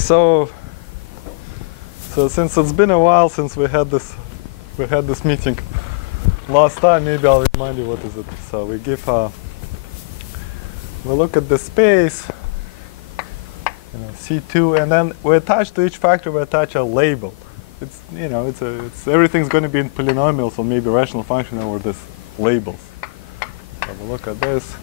So since it's been a while since we had this meeting last time, maybe I'll remind you what is it. So we look at the space, C2, and then we attach to each factor, we attach a label. It's everything's going to be in polynomials or maybe rational function over this labels. So we'll look at this.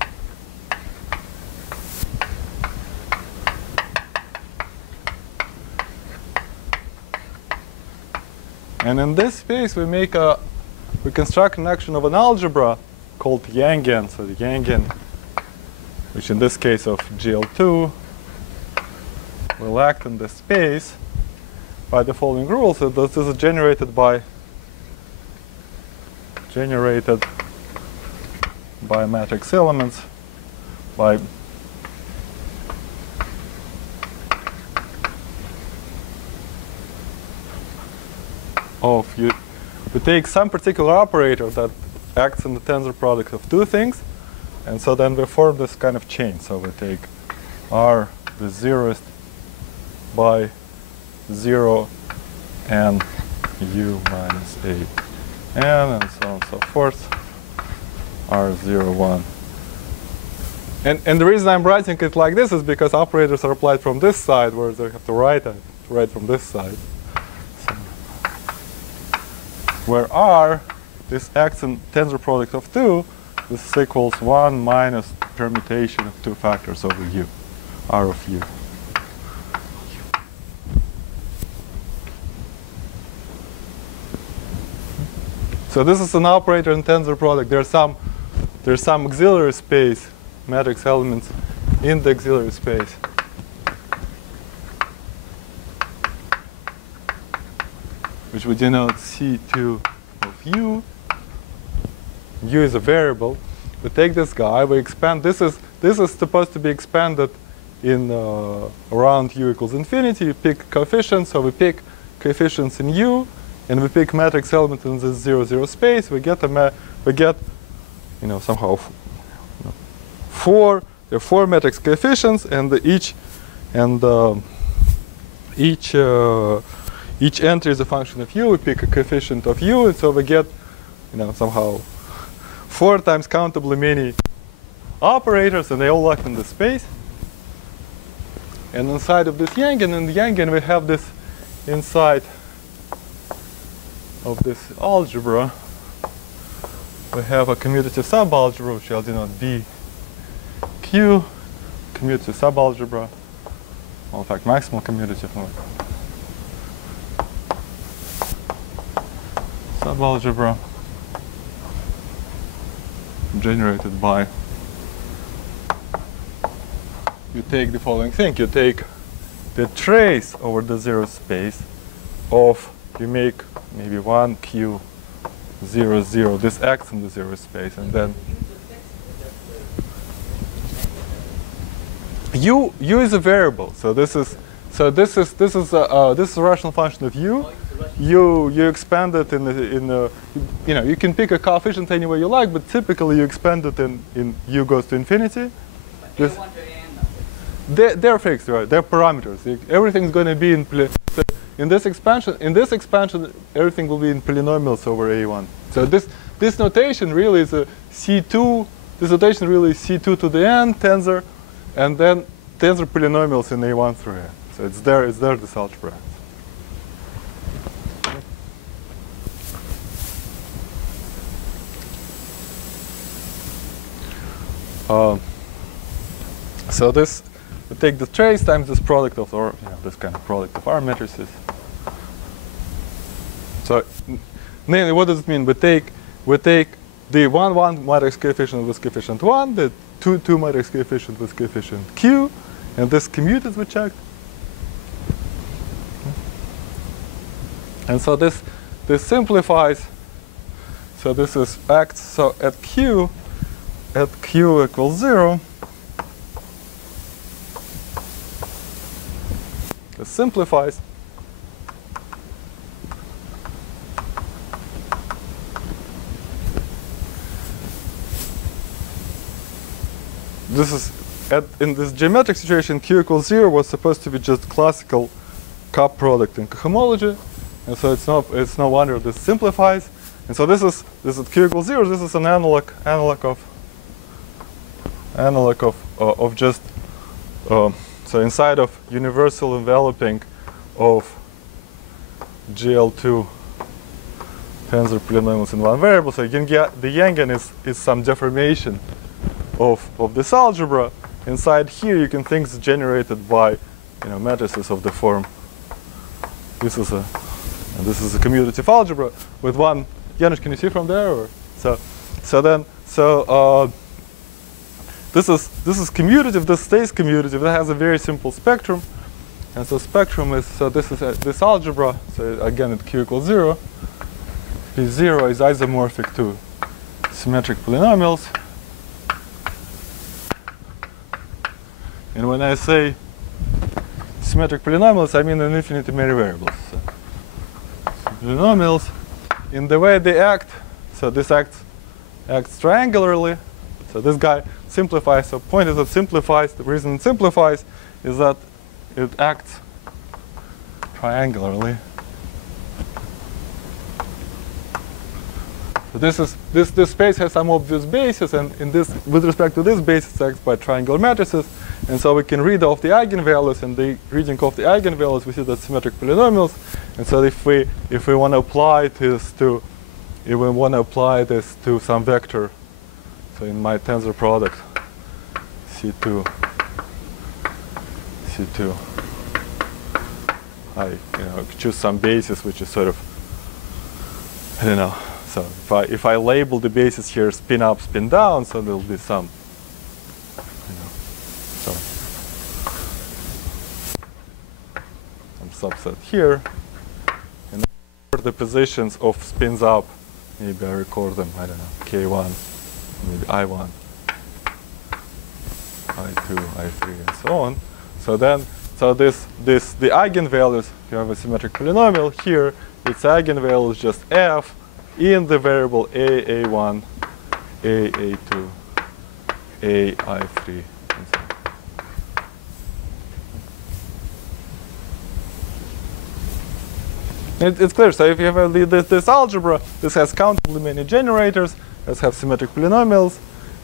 And in this space, we construct an action of an algebra called Yangian. So the Yangian, which in this case of GL2, will act in this space by the following rule. So this is generated by matrix elements by we take some particular operator that acts in the tensor product of two things, and so then we form this kind of chain. So we take R, the zeroth, by 0 and U minus A n, and so on and so forth, R0, 1. And the reason I'm writing it like this is because operators are applied from this side, whereas I have to write from this side. Where R, this acts in tensor product of 2, this is equals 1 minus permutation of two factors over U, R of U. So this is an operator in tensor product. There's some auxiliary space, matrix elements in the auxiliary space. Which we denote C2 of U. U is a variable. We take this guy, we expand. This is supposed to be expanded in around U equals infinity. You pick coefficients, so we pick coefficients in U, and we pick matrix element in this 0, 0 space. We get somehow there are four matrix coefficients, and each entry is a function of U. We pick a coefficient of U, and so we get, somehow 4 times countably many operators, and they all act in the space. And inside of this Yangian, we have this inside of this algebra. We have a commutative subalgebra, which I'll denote BQ, commutative subalgebra. Well, in fact, maximal commutative subalgebra generated by, you take the following thing. You take the trace over the zero space of, you make maybe 1Q 0, 0. This acts in the zero space, and then U is a variable. So this is a rational function of U. You expand it you can pick a coefficient any way you like, but typically you expand it in U goes to infinity. They're fixed, right? They're parameters. Everything's going to be in this expansion. In this expansion, everything will be in polynomials over A1. So this notation really is a C2. This notation really is C2 to the n tensor, and then tensor polynomials in A1 through n. So it's there. This algebra. So this, we take the trace times this product of, or this kind of product of R matrices. So namely, what does it mean? We take the 1, 1 matrix coefficient with coefficient 1, the 2, 2 matrix coefficient with coefficient Q, and this commute is we checked. And so this simplifies. So this is acts. So at Q equals 0, this simplifies. This is in this geometric situation, q equals 0 was supposed to be just classical cup product in cohomology, and so it's no wonder this simplifies. And so this is q equals 0. This is an analog of just so inside of universal enveloping of GL2 tensor polynomials in one variable. So you can get the Yangian is some deformation of this algebra. Inside here, you can think it's generated by matrices of the form. This is a commutative algebra with one. Janusz, can you see from there? Or this is commutative. This stays commutative. It has a very simple spectrum, and so spectrum is this is this algebra. So again, at q equals 0, P0 is isomorphic to symmetric polynomials. And when I say symmetric polynomials, I mean an infinity many variables. So polynomials, in the way they act, so this acts triangularly. So this guy simplifies. So point is that simplifies. The reason it simplifies is that it acts triangularly. So this space has some obvious basis, and with respect to this basis, it acts by triangular matrices. And so we can read off the eigenvalues, and the reading of the eigenvalues, we see that symmetric polynomials. And so if we want to apply this to some vector, so in my tensor product C2, I choose some basis which is sort of, I don't know. So if I label the basis here spin up, spin down, so there'll be some, some subset here, and the positions of spins up, maybe I record them, I don't know, K1, maybe I1, I2, I3, and so on. So then, the eigenvalues, you have a symmetric polynomial here, its eigenvalue is just f in the variable a, a1, a, a2, a, I3, and so on. It's clear. So if you have this algebra, this has countably many generators, this has symmetric polynomials,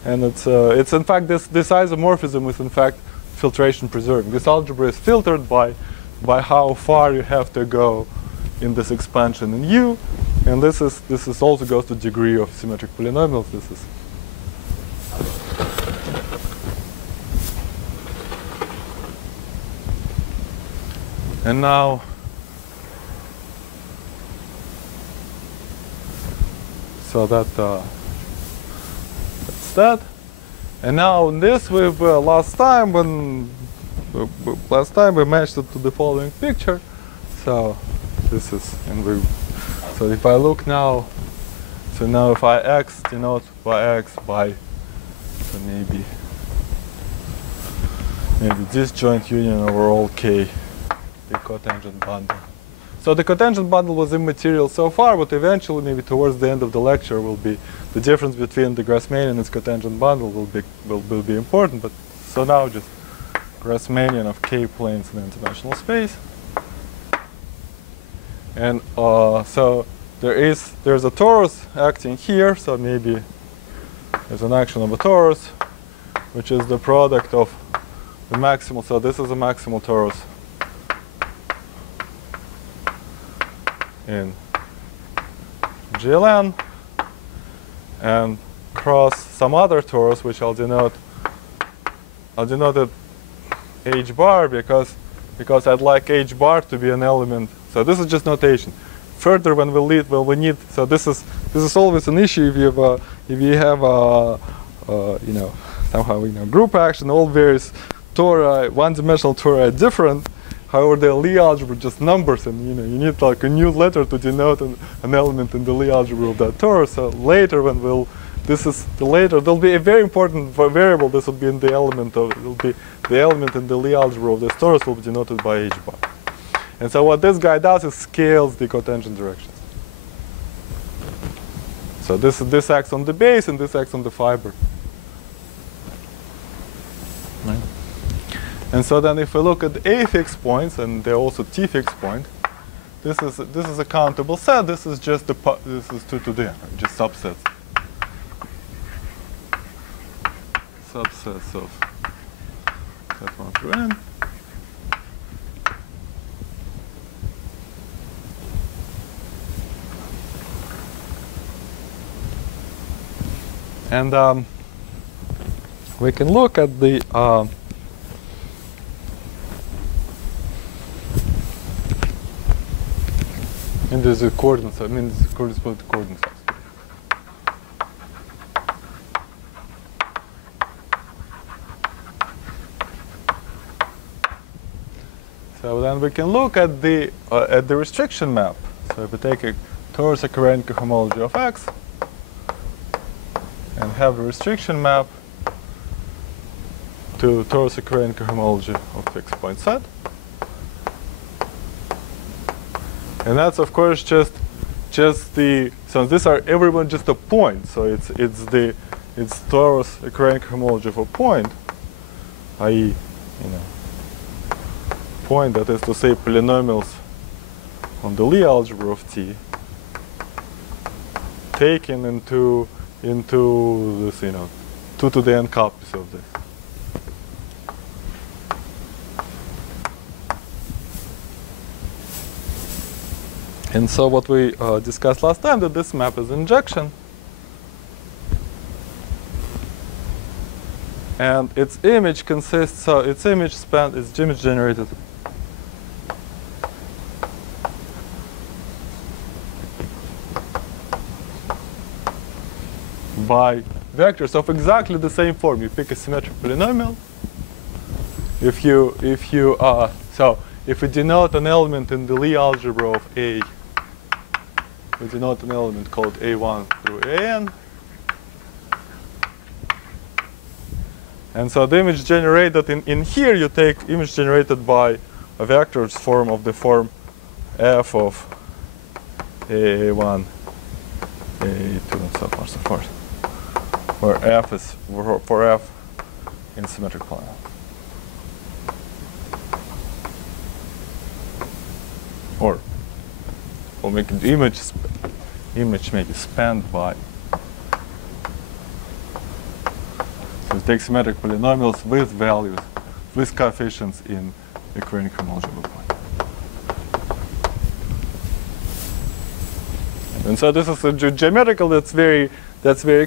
and it's in fact this isomorphism is in fact filtration preserving. This algebra is filtered by how far you have to go in this expansion in U, and this is also goes to degree of symmetric polynomials. This is and now so that's that. And now in this we've last time we matched it to the following picture. So this is, and so if I look now, so now if I x denote by x by, so maybe disjoint union over all k, the cotangent bundle. So the cotangent bundle was immaterial so far, but eventually, maybe towards the end of the lecture, will be the difference between the Grassmannian and its cotangent bundle will be important. But so now just Grassmannian of k planes in n-dimensional space. And so there's a torus acting here. So maybe there's an action of a torus, which is the product of the maximal. So this is a maximal torus in GLN, and cross some other torus, which I'll denote it h bar because I'd like h bar to be an element. So this is just notation. Further, when we need. So this is always an issue if you have somehow group action. All various tori, one-dimensional tori are different. However, the Lie algebra just numbers, and you need like a new letter to denote an element in the Lie algebra of that torus. So later, there'll be a very important variable. This will be in the element of the element in the Lie algebra of this torus will be denoted by h bar. And so what this guy does is scales the cotangent directions. So this acts on the base, and this acts on the fiber. Right. And so then if we look at A fixed points, and they're also T fixed point, this is a countable set. This is just this is 2 to the n, just subsets. Subsets of set 1 through n. And we can look at the in the coordinates. I mean, this corresponds to coordinates. So then we can look at the restriction map. So if we take a torus occurring cohomology of X and have a restriction map to torus occurring cohomology of fixed point set, and that's of course just the, so these are everyone just a point. So it's torus occurring cohomology of a point, i.e., point, that is to say polynomials on the Lie algebra of T taken into this 2 to the n copies of this. And so what we discussed last time, that this map is injection, and its image consists, so its image span is image generated by vectors of exactly the same form. You pick a symmetric polynomial. If we denote an element in the Lie algebra of A, we denote an element called A1 through AN. And so the image generated in here, you take image generated by a vector's form of the form f of A1, A2, and so on and so forth, where f is for f in symmetric polynomial. Or we'll make the image maybe spanned by. So it takes symmetric polynomials with values, with coefficients in the occurring cohomology of a point. And so this is a geometrical that's very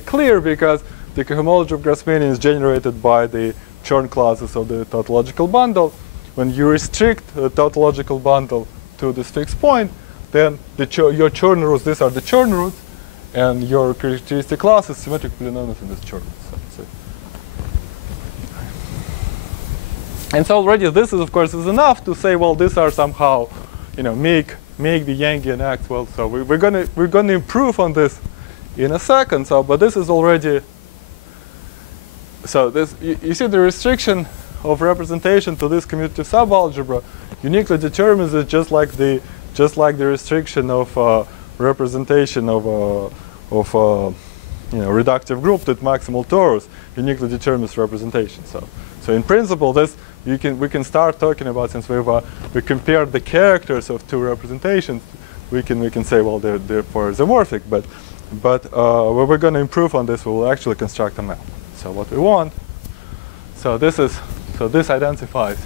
clear, because the cohomology of Grassmannian is generated by the Chern classes of the tautological bundle. When you restrict a tautological bundle to this fixed point, then your Chern roots, these are the Chern roots, and your characteristic class is symmetric polynomials in this Chern roots. And so already this is, of course, is enough to say, well, these are somehow, make the Yangian act well. So we're gonna improve on this in a second. So, but this is already. So this, you see, the restriction of representation to this commutative subalgebra uniquely determines it, just like the restriction of representation of reductive group that maximal torus uniquely determines representation. So in principle, this we can start talking about, since we compared the characters of two representations, we can say, well, they're therefore isomorphic. But we're going to improve on this. We will actually construct a map. So what we want. So this identifies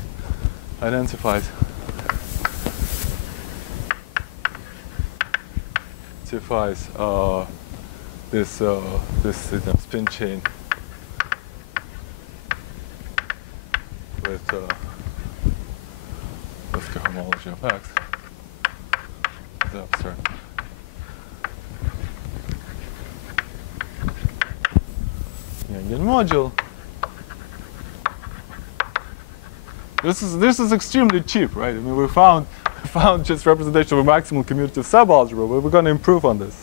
this spin chain with cohomology of X. The absurd. Yangian module. This is extremely cheap, right? I mean, we found just representation of a maximal commutative subalgebra. We're going to improve on this.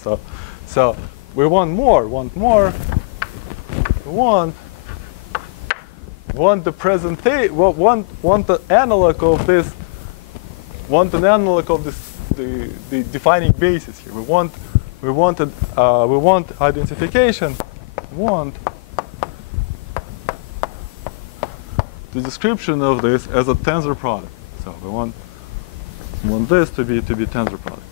So we want more. We want the presentation. Want the analog of this. Want an analog of this. The defining basis here. We want identification. We want the description of this as a tensor product. So we want this to be tensor product.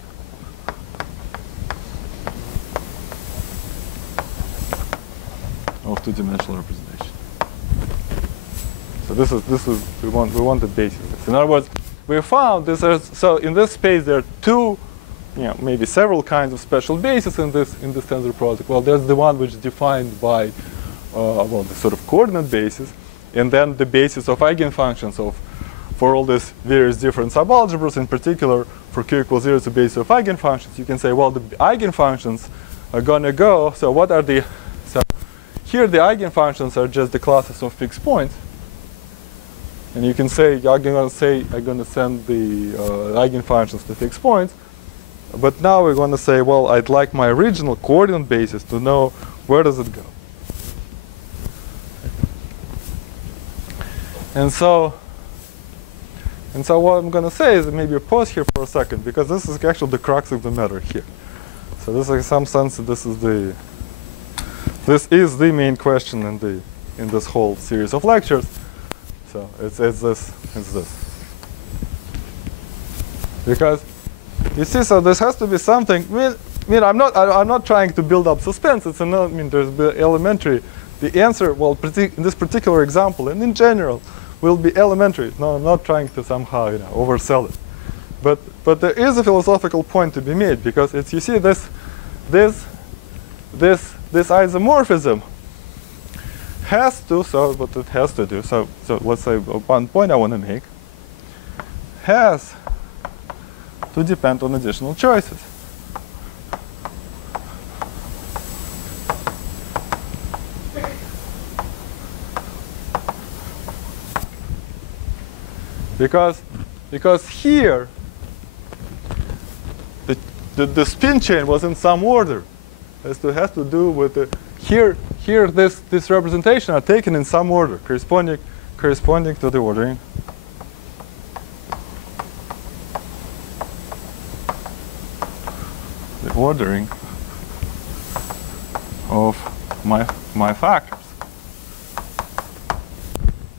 Of two-dimensional representation. So this is we want the basis. In other words, we found this. So in this space there are two, maybe several kinds of special bases in this tensor product. Well, there's the one which is defined by the sort of coordinate basis, and then the basis of eigenfunctions for all these various different subalgebras. In particular, for q equals 0 is the basis of eigenfunctions. You can say, well, the eigenfunctions are gonna go. So what are the here the eigenfunctions are just the classes of fixed points, and you can say I'm gonna send the eigenfunctions to fixed points. But now we're going to say, well, I'd like my original coordinate basis to know where does it go. And so what I'm going to say is maybe pause here for a second, because this is actually the crux of the matter here. So this is, in some sense, this is the main question in this whole series of lectures. So it's this. Because you see, so this has to be something. I'm not trying to build up suspense. It's there's elementary. The answer, well, in this particular example and in general, will be elementary. No, I'm not trying to somehow oversell it. But there is a philosophical point to be made, because it's, you see, this isomorphism has to. So what it has to do. So let's say one point I want to make has to depend on additional choices. Because here the spin chain was in some order. Has to do with the here this representation are taken in some order, corresponding to the ordering of my factors.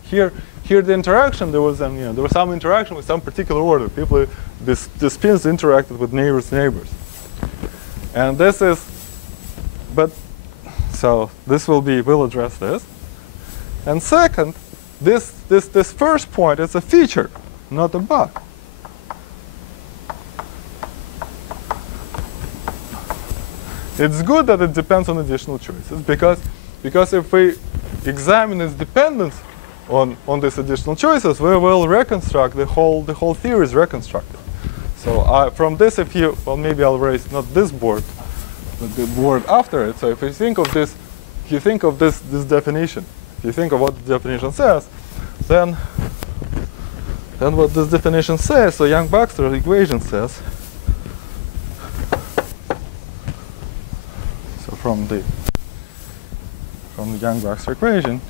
Here the interaction, there was some interaction with some particular order. The spins interacted with neighbors, and this is. But so this we'll address this. And second, this first point is a feature, not a bug. It's good that it depends on additional choices, because if we examine its dependence on these additional choices, we will reconstruct the whole theory is reconstructed. So from this, maybe I'll raise not this board, but the board after it. So if you think of this, this definition, if you think of what the definition says, then what this definition says, so Young-Baxter equation says. So from the Young-Baxter equation,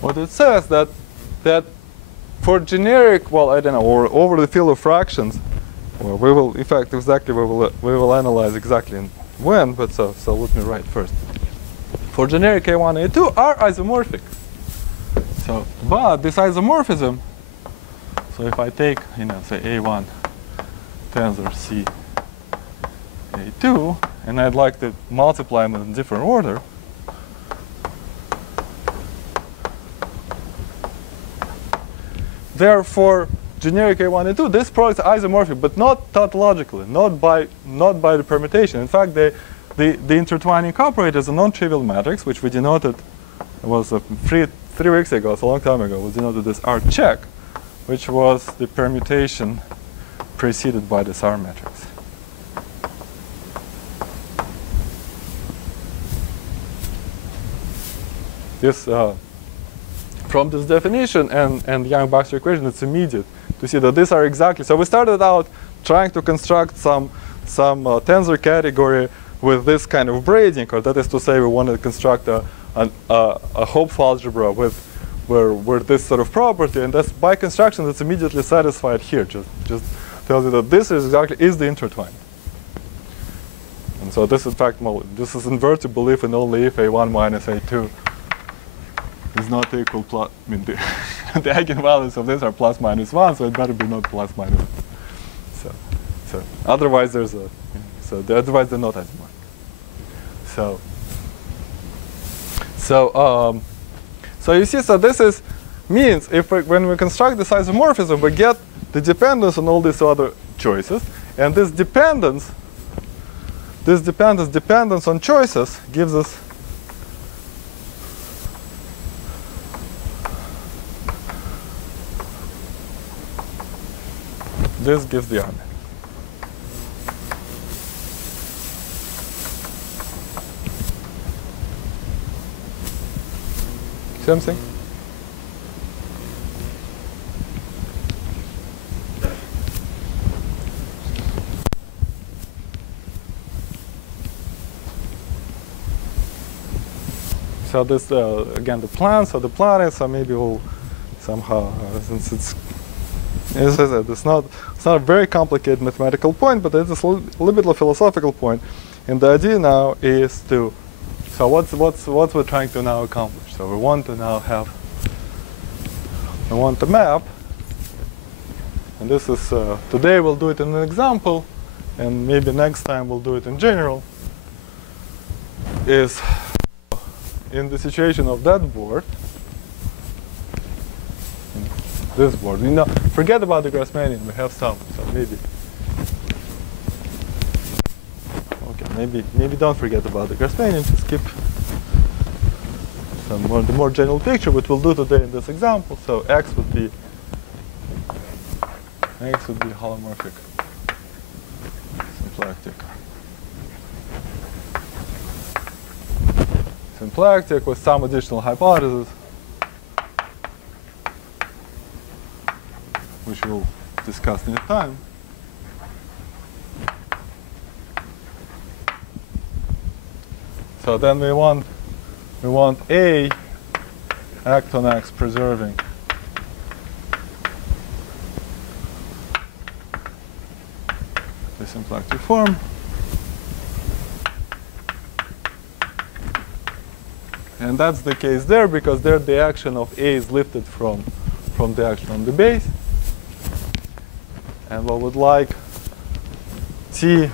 what it says that for generic, well, I don't know, or over the field of fractions, or we will, in fact, exactly we will analyze exactly when. But so let me write first. For generic A1, A2 are isomorphic. So, but this isomorphism. So if I take, say A1 tensor C A2, and I'd like to multiply them in a different order. Therefore, generic A1 A2, this product is isomorphic, but not tautologically, not by the permutation. In fact, the intertwining operator is a non-trivial matrix, which we denoted. It was 3 weeks ago, it's a long time ago. We denoted this R check, which was the permutation preceded by this R matrix. This. From this definition and Young-Baxter equation, it's immediate to see that these are exactly. So we started out trying to construct some tensor category with this kind of braiding, or that is to say, we want to construct a hopeful algebra where this sort of property, and that's by construction that's immediately satisfied here. Just tells you that this is exactly the intertwine. And so this, in fact, this is invertible if and only if A1 minus A2 is not equal plus. I mean, the eigenvalues of this are plus minus 1, so it better be not plus minus 1. So otherwise there's a. Otherwise they're not isomorphic. So you see, so this means when we construct this isomorphism, we get the dependence on all these other choices, and this dependence on choices gives us this gives the argument. Something? So this again the plan. So the plan is maybe we'll somehow since it's not a very complicated mathematical point, but it's a little bit of a philosophical point. And the idea now is to. So what we're trying to now accomplish? So we want to now we want a map, and this is today we'll do it in an example, and maybe next time we'll do it in general. Is in the situation of that board, this board. Forget about the Grassmannian. We have some, so maybe. Maybe don't forget about the Grassmannian. Just keep the more general picture, which we'll do today in this example. So x would be holomorphic symplectic with some additional hypothesis, which we'll discuss in time. So then we want A act on X preserving the symplectic form. And that's the case there because there the action of A is lifted from the action on the base. And we would like T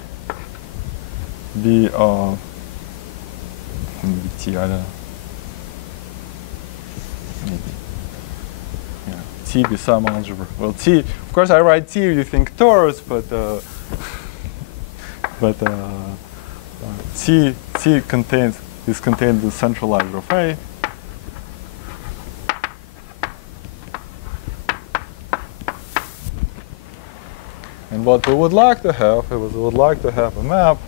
be maybe T, I don't know. Maybe. Yeah. T be some algebra. Well, T, of course I write T, you think torus, but T is contained in the central algebra of A. And what we would like to have is we would like to have a map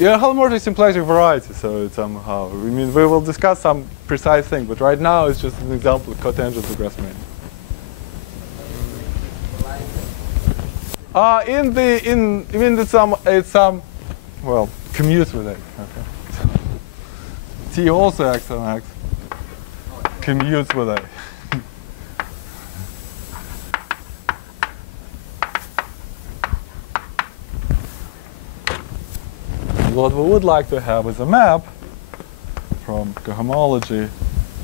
Yeah, holomorphic symplectic variety, so it's somehow, we will discuss some precise thing, but right now it's just an example of cotangent to Grassmannian. Well, commutes with A, okay. T also acts on X, commutes with A. What we would like to have is a map from cohomology,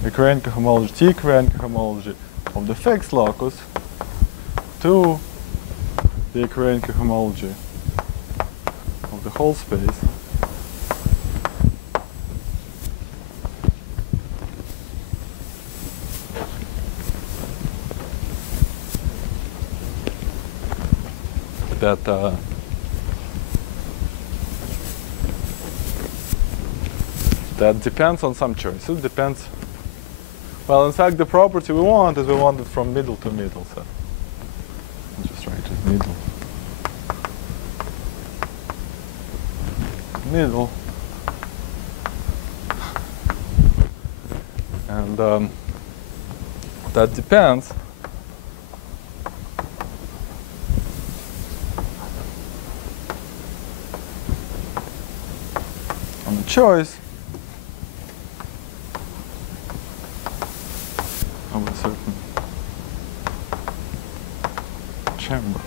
the covariant cohomology, T covariant cohomology of the fixed locus to the covariant cohomology of the whole space that depends on some choice. It depends. Well, in fact, the property we want is we want it from middle to middle. So I'll just write it middle. And that depends on the choice chamber.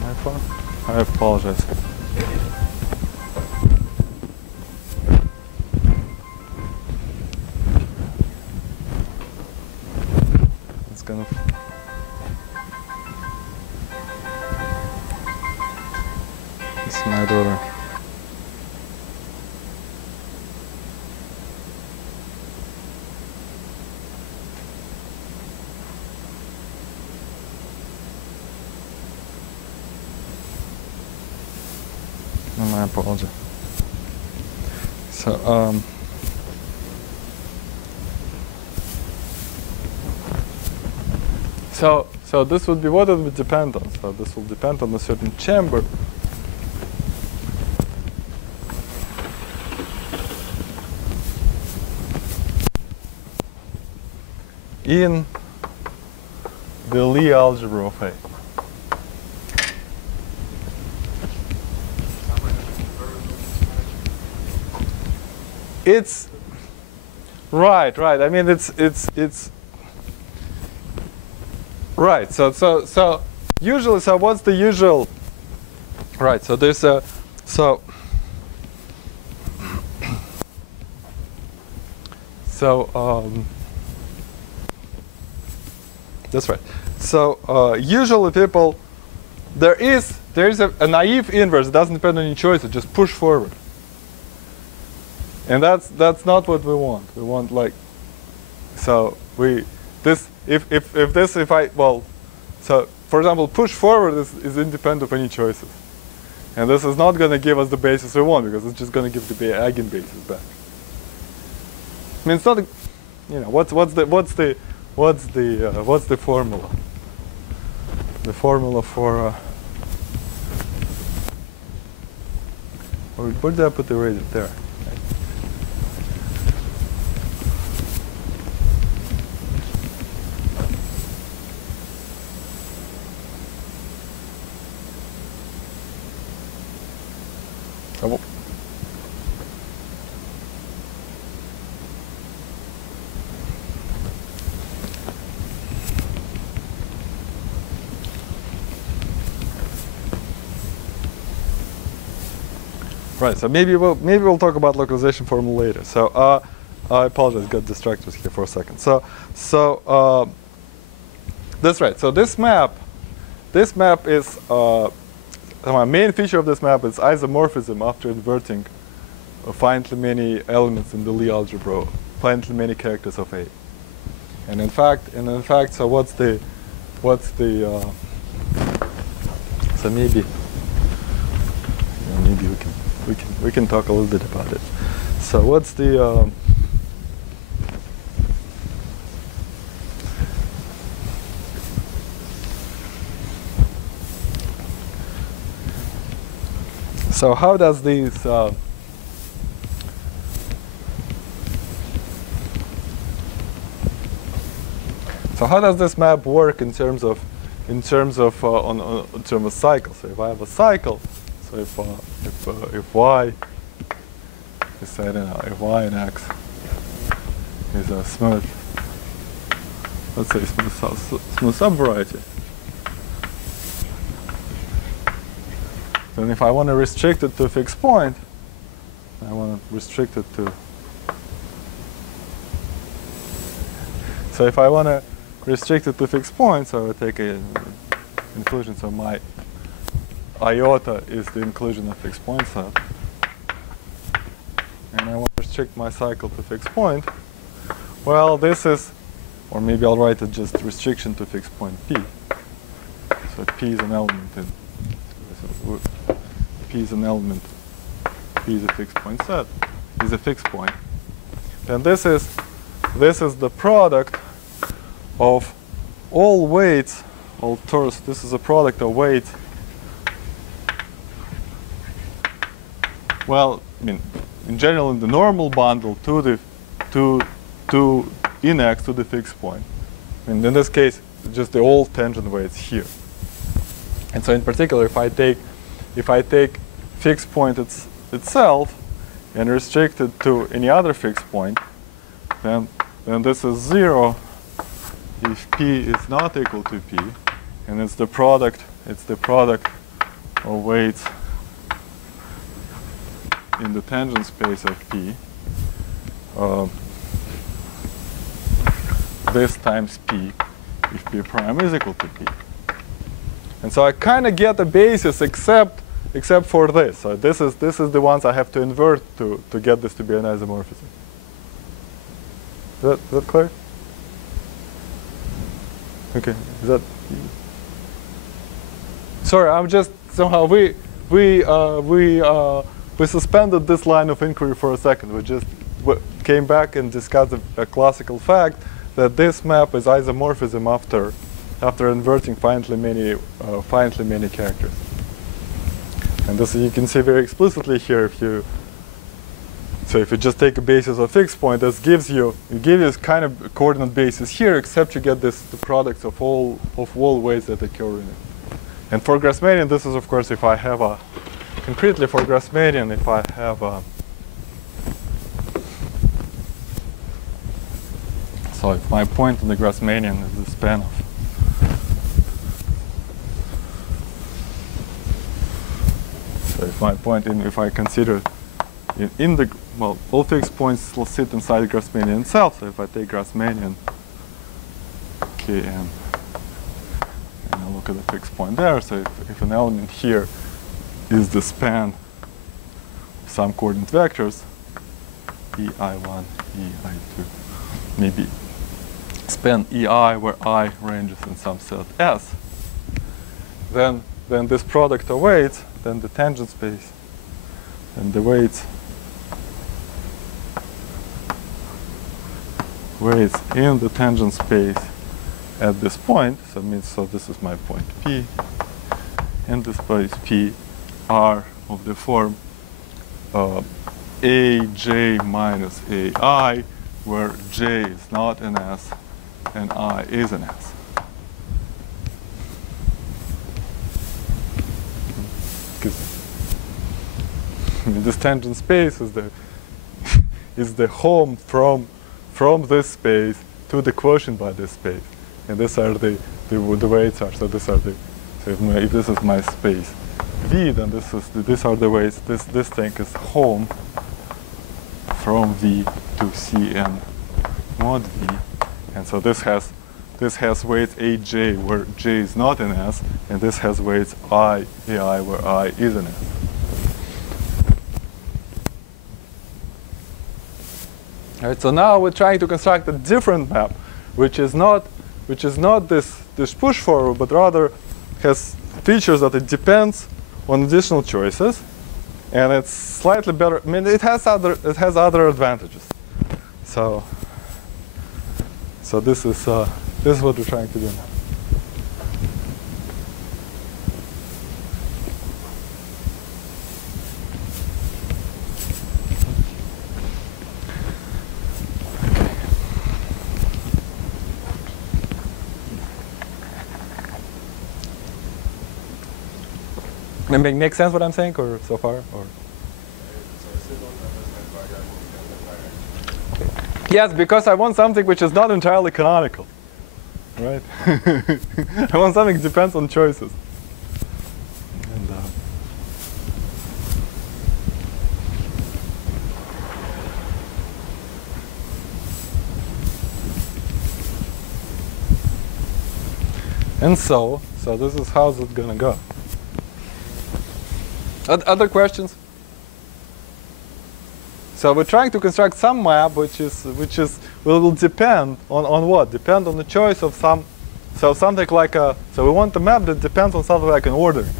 My phone? I apologize. It's gonna. It's my daughter. My apologies. So, so this would be what it would depend on. So this will depend on a certain chamber. In the Lie algebra of A. It's right. I mean, it's right. So usually, so what's the usual? Right. So there's a that's right. So usually people, there is a naive inverse. It doesn't depend on any choice. It just push forward. And that's not what we want. We want like, so so for example, push forward is independent of any choices, and this is not going to give us the basis we want because it's just going to give the eigenbasis back. I mean, it's not, what's the formula? The formula for where did I put the razor? There. Right, so maybe we'll talk about localization formula later. So I apologize, got distracted here for a second. So that's right. So this map is my main feature of this map is isomorphism after inverting finitely many elements in the Lie algebra, finitely many characters of A. And in fact, so so maybe we can talk a little bit about it. So what's the so how does these so how does this map work in terms of cycles? So if I have a cycle, so if y is, I don't know, if y and x is a smooth, let's say smooth subvariety, then if I want to restrict it to a fixed point, I want to restrict it to. So if I want to restrict it to fixed points, so I would take an inclusion. So my iota is the inclusion of fixed point set. And I want to restrict my cycle to fixed point. Well, this is, or maybe I'll write it just restriction to fixed point P. So P is an element in, so P is an element, P is a fixed point set, is a fixed point. And this is the product of all weights, all torus. This is a product of weight. Well, I mean, in general, in the normal bundle to in X to the fixed point. And in this case, just the all tangent weights here. And so, in particular, if I take fixed point itself and restrict it to any other fixed point, then this is 0. if P is not equal to P, and it's the product of weights in the tangent space of P, this times P if P prime is equal to P. And so I kind of get a basis except for this. So this is the ones I have to invert to get this to be an isomorphism. Is that clear? Okay. Is that? Sorry, I'm just somehow we suspended this line of inquiry for a second. We just came back and discussed a classical fact that this map is isomorphism after inverting finitely many characters. And this you can see very explicitly here if you just take a basis of fixed point, this gives you kind of a coordinate basis here, except you get the products of all weights that occur in it. And for Grassmannian, this is of course if I have a concretely for Grassmannian, if I have a so if my point in the Grassmannian is the span of if I consider in the all fixed points will sit inside Grassmannian itself. So if I take Grassmannian Kn and I look at the fixed point there, so if an element here is the span of some coordinate vectors, ei1, ei2, maybe span ei where I ranges in some set S, then this product of weights, then the tangent space, and the weights in the tangent space at this point, so this is my point P, and this space P are of the form Aj minus Ai, where J is not an S and I is an S. This tangent space is the home from this space to the quotient by this space, and these are the weights are. So these are the if this is my space V, then these are the weights. This thing is home from V to Cn mod V, and so this has weights Aj where J is not an S, and this has weights Ai where I is an S. All right, so now we're trying to construct a different map, which is not this push forward, but rather has features that it depends on additional choices, and it's slightly better. I mean, it has other advantages. So this is what we're trying to do now. Does it make sense what I'm saying, or so far, or? Yes, because I want something which is not entirely canonical, right? I want something that depends on choices. And so this is how's it gonna go. Other questions? So we're trying to construct some map which will depend on what? Depend on the choice of some. So something like so we want a map that depends on something like an ordering.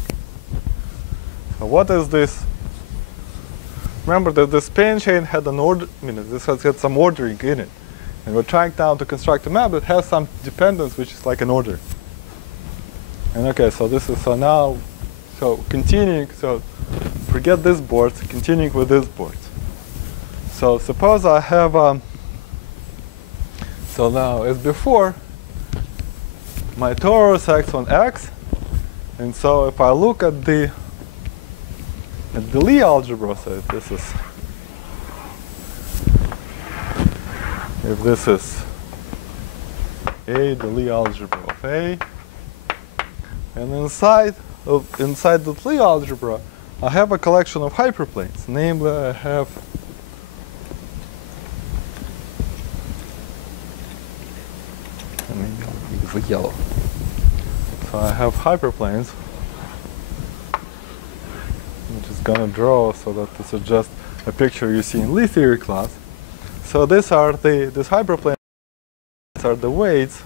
So what is this? Remember that the span chain had an order. I mean, this has had some ordering in it, and we're trying now to construct a map that has some dependence which is like an order. And okay, so this is now. So continuing, so forget this board, continuing with this board. So suppose I have, so now as before, my torus acts on X, and so if I look at the Lie algebra, so if this is A, the Lie algebra of A. And inside the Lie algebra, I have a collection of hyperplanes. Namely, I have use yellow. So I have hyperplanes. I'm just gonna draw so that this is just a picture you see in Lie theory class. So these hyperplanes are the weights,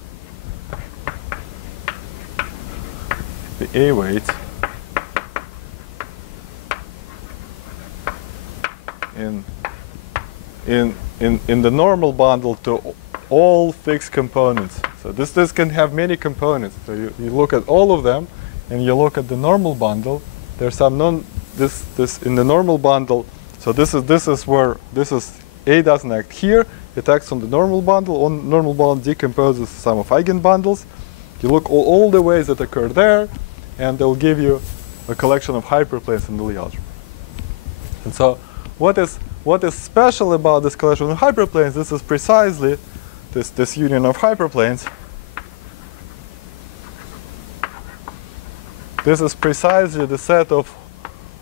the A weights in the normal bundle to all fixed components. So this can have many components. So you look at all of them, and you look at the normal bundle. There's some this in the normal bundle. So this is where A doesn't act here. It acts on the normal bundle. On normal bundle decomposes the sum of eigenbundles. You look all the ways that occur there, and they'll give you a collection of hyperplanes in the Lie algebra. And so what is special about this collection of hyperplanes? This is precisely this union of hyperplanes. This is precisely the set of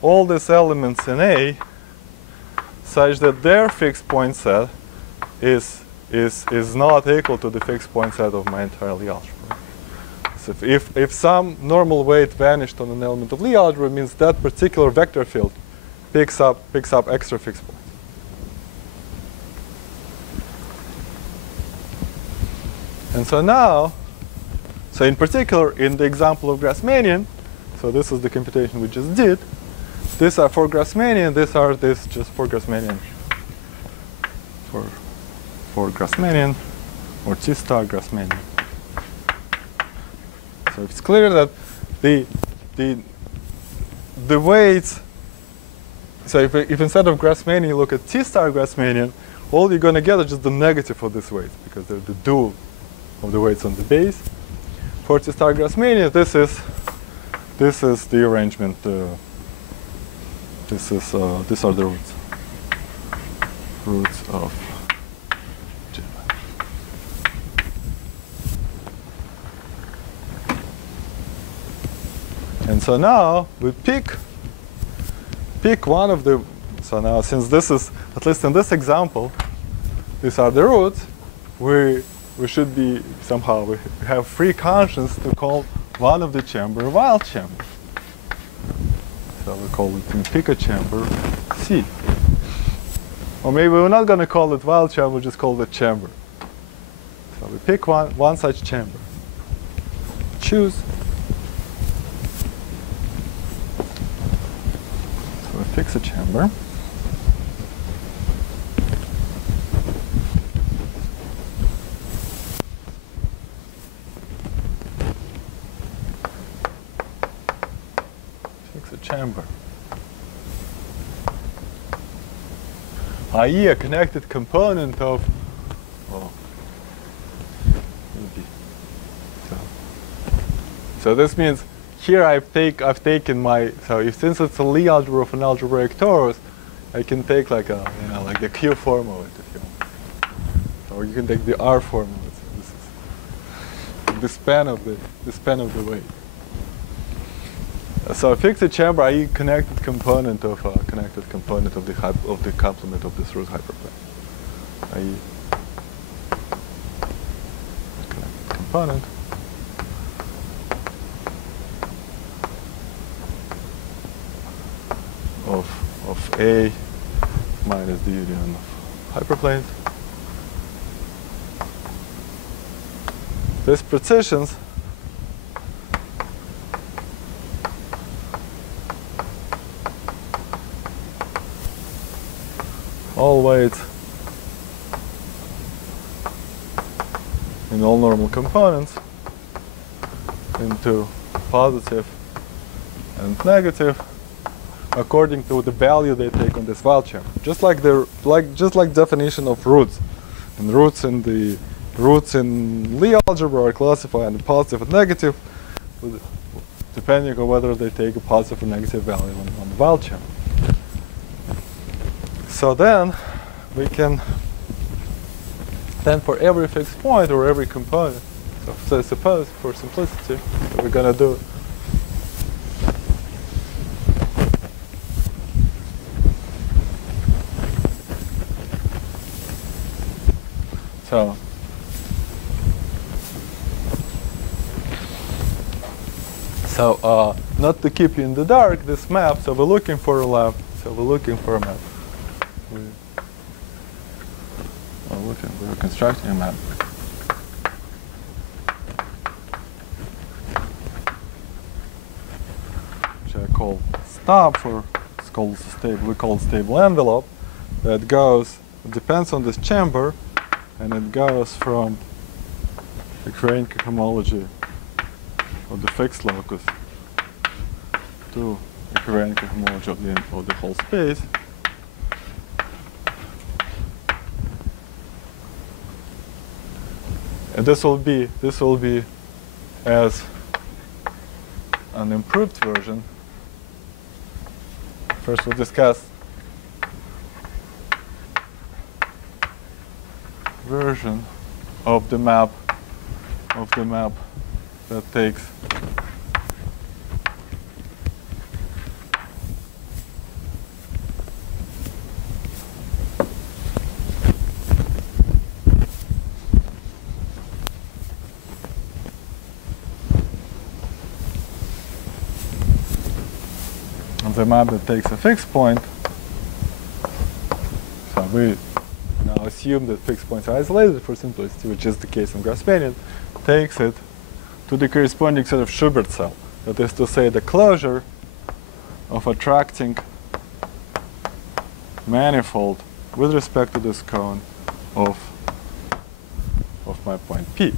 all these elements in A, such that their fixed point set is not equal to the fixed point set of my entire Lie algebra. So if some normal weight vanished on an element of Lie algebra, it means that particular vector field picks up extra fixed points. And so now, so in particular, in the example of Grassmannian, so this is the computation we just did. These are for Grassmannian. These are just for Grassmannian. For Grassmannian, or T star Grassmannian. So it's clear that the weights. So if instead of Grassmannian you look at T star Grassmannian, all you're going to get is just the negative of these weights because they're the dual of the weights on the base. For T star Grassmannian, this is the arrangement. These are the roots of G. And so now we pick one of the. So now, since this is, at least in this example, these are the roots, we should be somehow, we have free conscience to call one of the chamber a wild chamber. So we call it, pick a chamber C. Or maybe we're not going to call it wild chamber, we'll just call it chamber. So we pick one such chamber. Choose. So we fix a chamber. Chamber, i.e. a connected component of, so this means here I've taken my, so since it's a Lie algebra of an algebraic torus, I can take like a, like the Q form of it if you want, or you can take the R form of it. So this is the span of the weight. So a fixed chamber, i.e. connected component of the complement of this root hyperplane, i.e. connected component of A minus the union of hyperplanes. This partitions all weights in all normal components into positive and negative according to the value they take on this wild chamber. Just like definition of roots. And roots in Lie algebra are classified into positive and negative, depending on whether they take a positive or negative value on the wild chamber. So then we can, for every fixed point or every component, So suppose, for simplicity, we're going to do so not to keep you in the dark, this map. So we're looking for a map. So we're looking for a map. We're constructing a map. Which I call stub, or it's called stable. We call it stable envelope. That goes. It depends on this chamber, and it goes from the Crane cohomology of the fixed locus to the Crane cohomology of the whole space. And this will be as an improved version. First we'll discuss version of the map that takes a fixed point. So we now assume that fixed points are isolated for simplicity, which is the case in Graspanian, takes it to the corresponding set of Schubert cell. That is to say, the closure of attracting manifold with respect to this cone of my point P.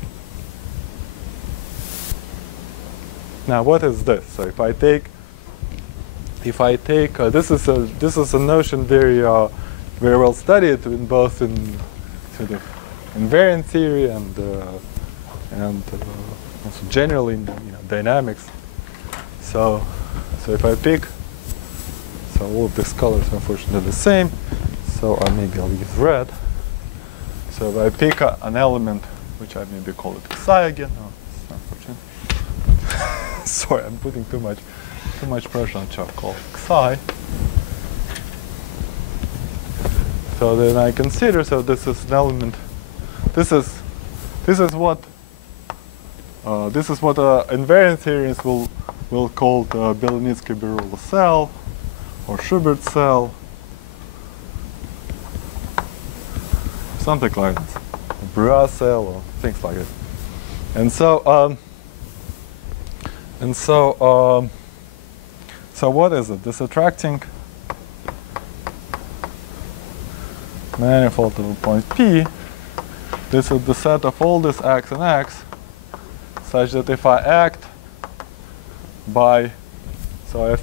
Now, what is this? So if I take this is a notion very well studied in both in sort of invariant theory and also generally in dynamics. So if I pick, so all of these colors are unfortunately the same. So maybe I'll use red. So if I pick an element, which I maybe call it Xi again. Oh, it's unfortunate. Sorry, I'm putting too much pressure on chalk. Called Xi. So then I consider, so this is an element. This is what invariant theorists will call the Belinsky-Birula cell or Schubert cell, something like this, Brouillard cell or things like it. So what is it? This attracting manifold of a point P. This is the set of all this x and x, such that if I act by, so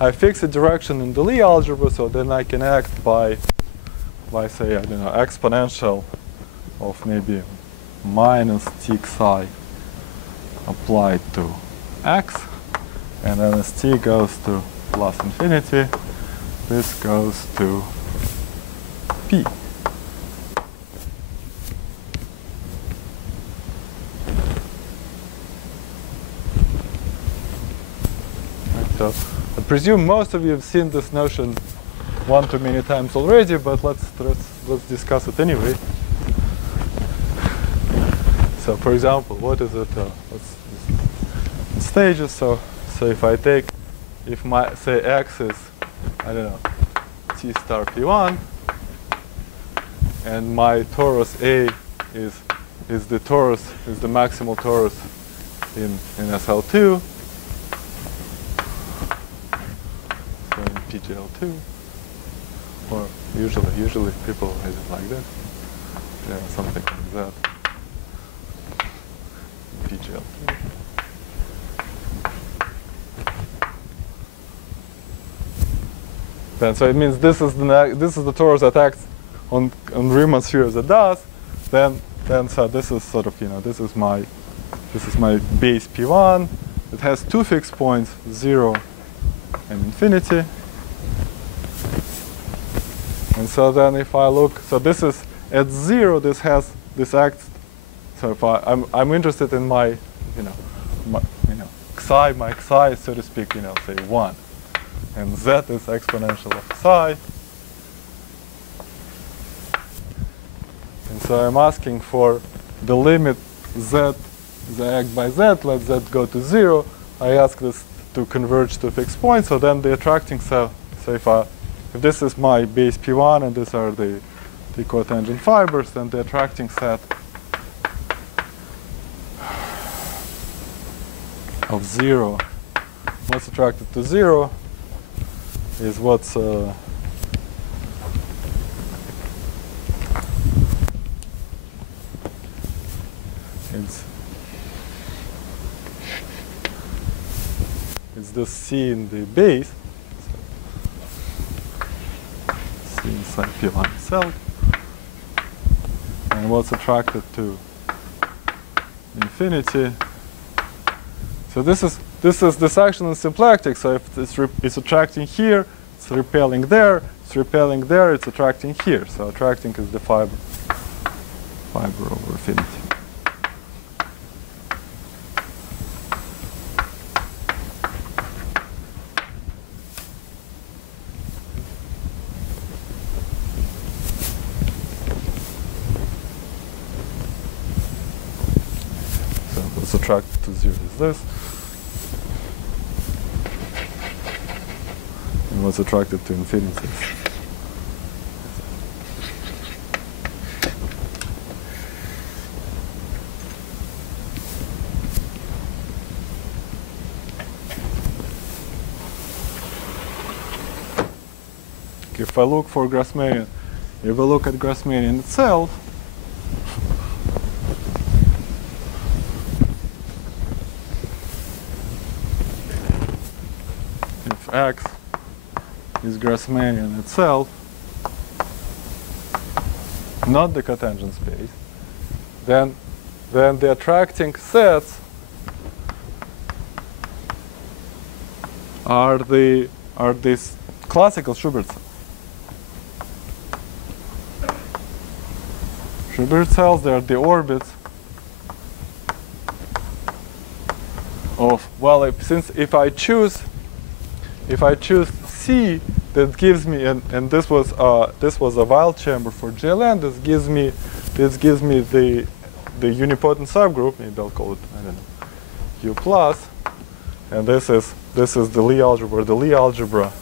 I fixed a direction in the Lie algebra, so then I can act by say, I don't know, exponential of maybe minus t xi applied to x, and then as t goes to plus infinity, this goes to p. So I presume most of you have seen this notion one too many times already, but let's discuss it anyway. So for example, what is it? Stages. So if I take, if my say x is, I don't know, t star p1, and my torus A is the maximal torus in SL2. So in PGL2, or usually people write it like this. Yeah, something like that. PGL2. Then so it means this is the torus that acts on Riemann sphere as it does. Then so this is sort of, this is my base P1. It has two fixed points, 0 and infinity. And so then if I look, so this is at 0, this acts So if I'm interested in my, xi, my xi is, so to speak, say 1, and z is exponential of xi. And so I'm asking for the limit z x by z, let z go to 0. I ask this to converge to a fixed point, so then the attracting set, so if this is my base P1 and these are the cotangent fibers, then the attracting set of 0, what's attracted to 0 is what's it's the C in the base, C inside P1 itself, and what's attracted to infinity. So this action is symplectic. So if it's attracting here, it's repelling there. It's repelling there. It's attracting here. So attracting is the fiber over affinity. So what's attracted to 0 is this. And what's attracted to infinity is if I look for Grassmannian, if I look at Grassmannian itself, if X is Grassmannian itself, not the cotangent space, then the attracting sets are these classical Schubert cells. Schubert cells, they are the orbits of, well, if I choose C, that gives me, and this was a Weil chamber for GLN. This gives me the unipotent subgroup. Maybe I'll call it, I don't know, U plus, and this is the Lie algebra. The Lie algebra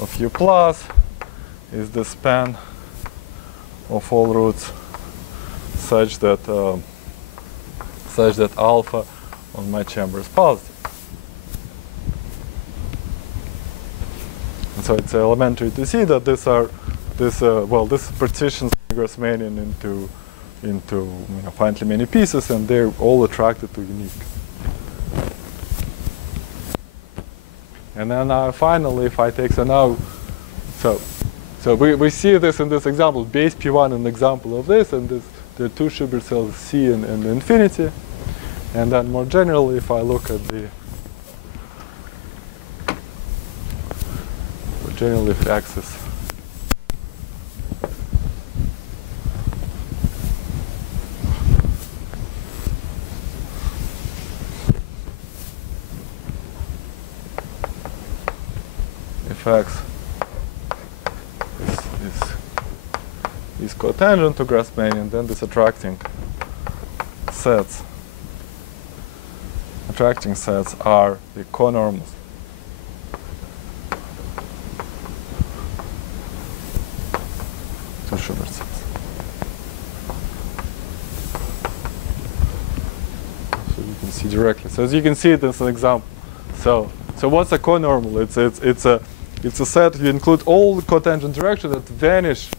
of U plus is the span of all roots such that alpha on my chamber is positive. And so it's elementary to see that this partitions Grassmannian into finitely many pieces, and they're all attracted to unique. And then finally, if I take so we see this in this example, base P1 an example of this, and there are two Schubert cells, C and infinity. And then more generally, if I look at if X is X is cotangent to Grassmannian, then this attracting sets are the conormals to Schubert cells. So you can see directly. So as you can see, it is an example. So what's a conormal? It's a set. You include all the cotangent directions that vanish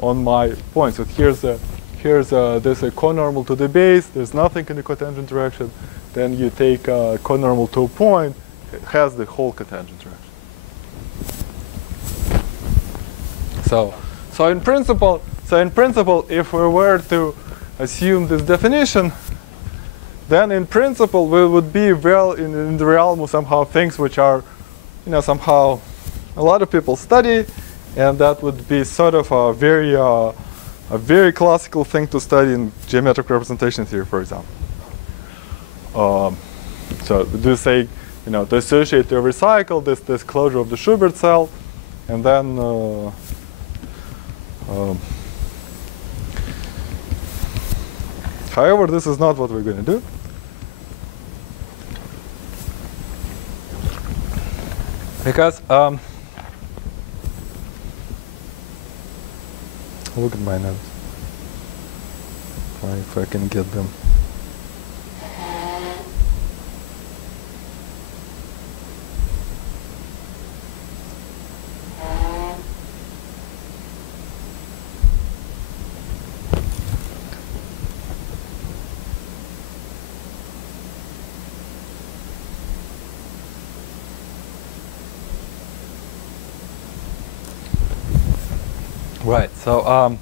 on my point. So there's a conormal to the base. There's nothing in the cotangent direction. Then you take a conormal to a point. It has the whole cotangent direction. So in principle, if we were to assume this definition, then in principle we would be well in the realm of somehow things which are, somehow a lot of people study, and that would be sort of a very a very classical thing to study in geometric representation theory, for example. So do say, to associate to every cycle this closure of the Schubert cell, and then however, this is not what we're going to do. Because look at my notes. If I can get them. Right. So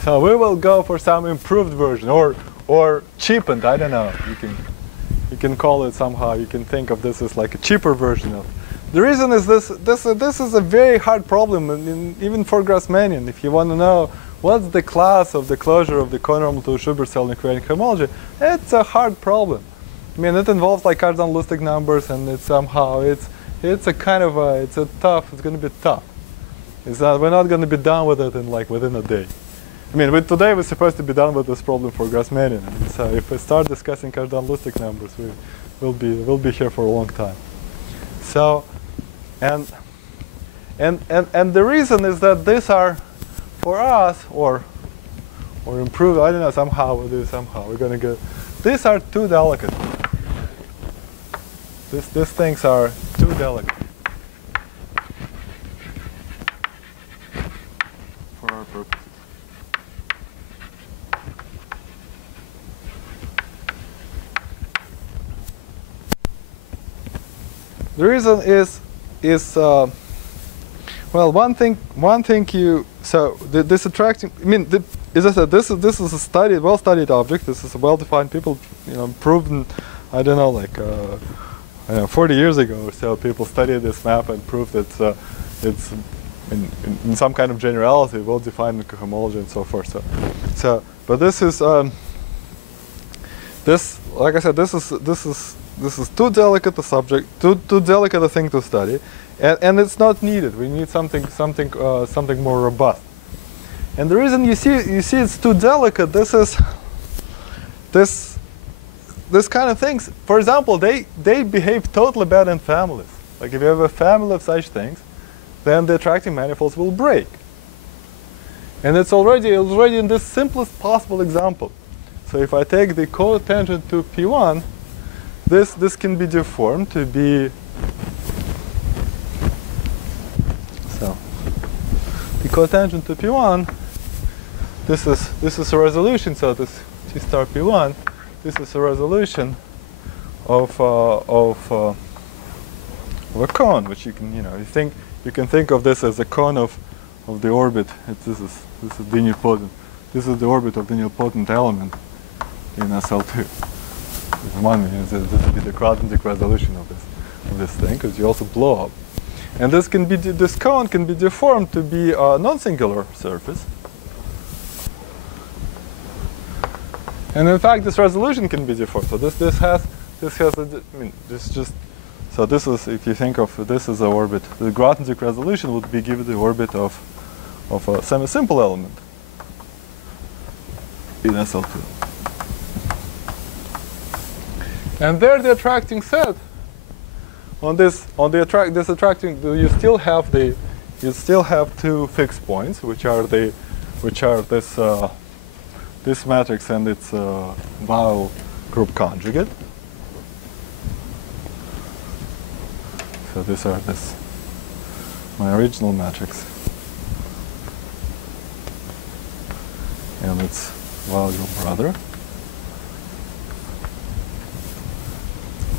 so we will go for some improved version or cheapened. I don't know. You can call it somehow. You can think of this as like a cheaper version of. The reason is this is a very hard problem, even for Grassmannian. If you want to know what's the class of the closure of the conormal to Schubert cell in quadratic homology, it's a hard problem. I mean, it involves like Cardan-Lustig numbers, and it's somehow it's a kind of it's going to be tough. We're not going to be done with it in within a day. I mean, today we're supposed to be done with this problem for Grassmannian. So if we start discussing Cardan-Lustig numbers, we'll be here for a long time. So, and the reason is that these are for us or improved. I don't know. Somehow we're going to go. These are too delicate. These things are too delicate for our purposes. The reason is well, one thing this attracting. I mean, as I said, this is a well-studied object. This is a well-defined. People, proven. I don't know, 40 years ago or so, people studied this map and proved that it's in some kind of generality well-defined in cohomology and so forth. But this is like I said, this is too delicate a subject, too delicate a thing to study, and it's not needed. We need something more robust. And the reason you see it's too delicate, this kind of things, for example, they behave totally bad in families. Like if you have a family of such things, then the attracting manifolds will break. And it's already in this simplest possible example. So if I take the cotangent to P1, this can be deformed to be, so the cotangent to P1, this is a resolution, so this T star P1, this is a resolution of a cone, which you can you can think of this as a cone of the orbit. This is the nilpotent. This is the orbit of the nilpotent element in SL2. This would be the quadratic resolution of this thing, because you also blow up. And this cone can be deformed to be a non-singular surface. And in fact, this resolution can be deformed. So this is, if you think of this as an orbit, the quadratic resolution would be given the orbit of a semi-simple element in SL2. And there, the attracting set this attracting, you still have two fixed points, which are this matrix and its vowel group conjugate. So this my original matrix and its vowel group brother.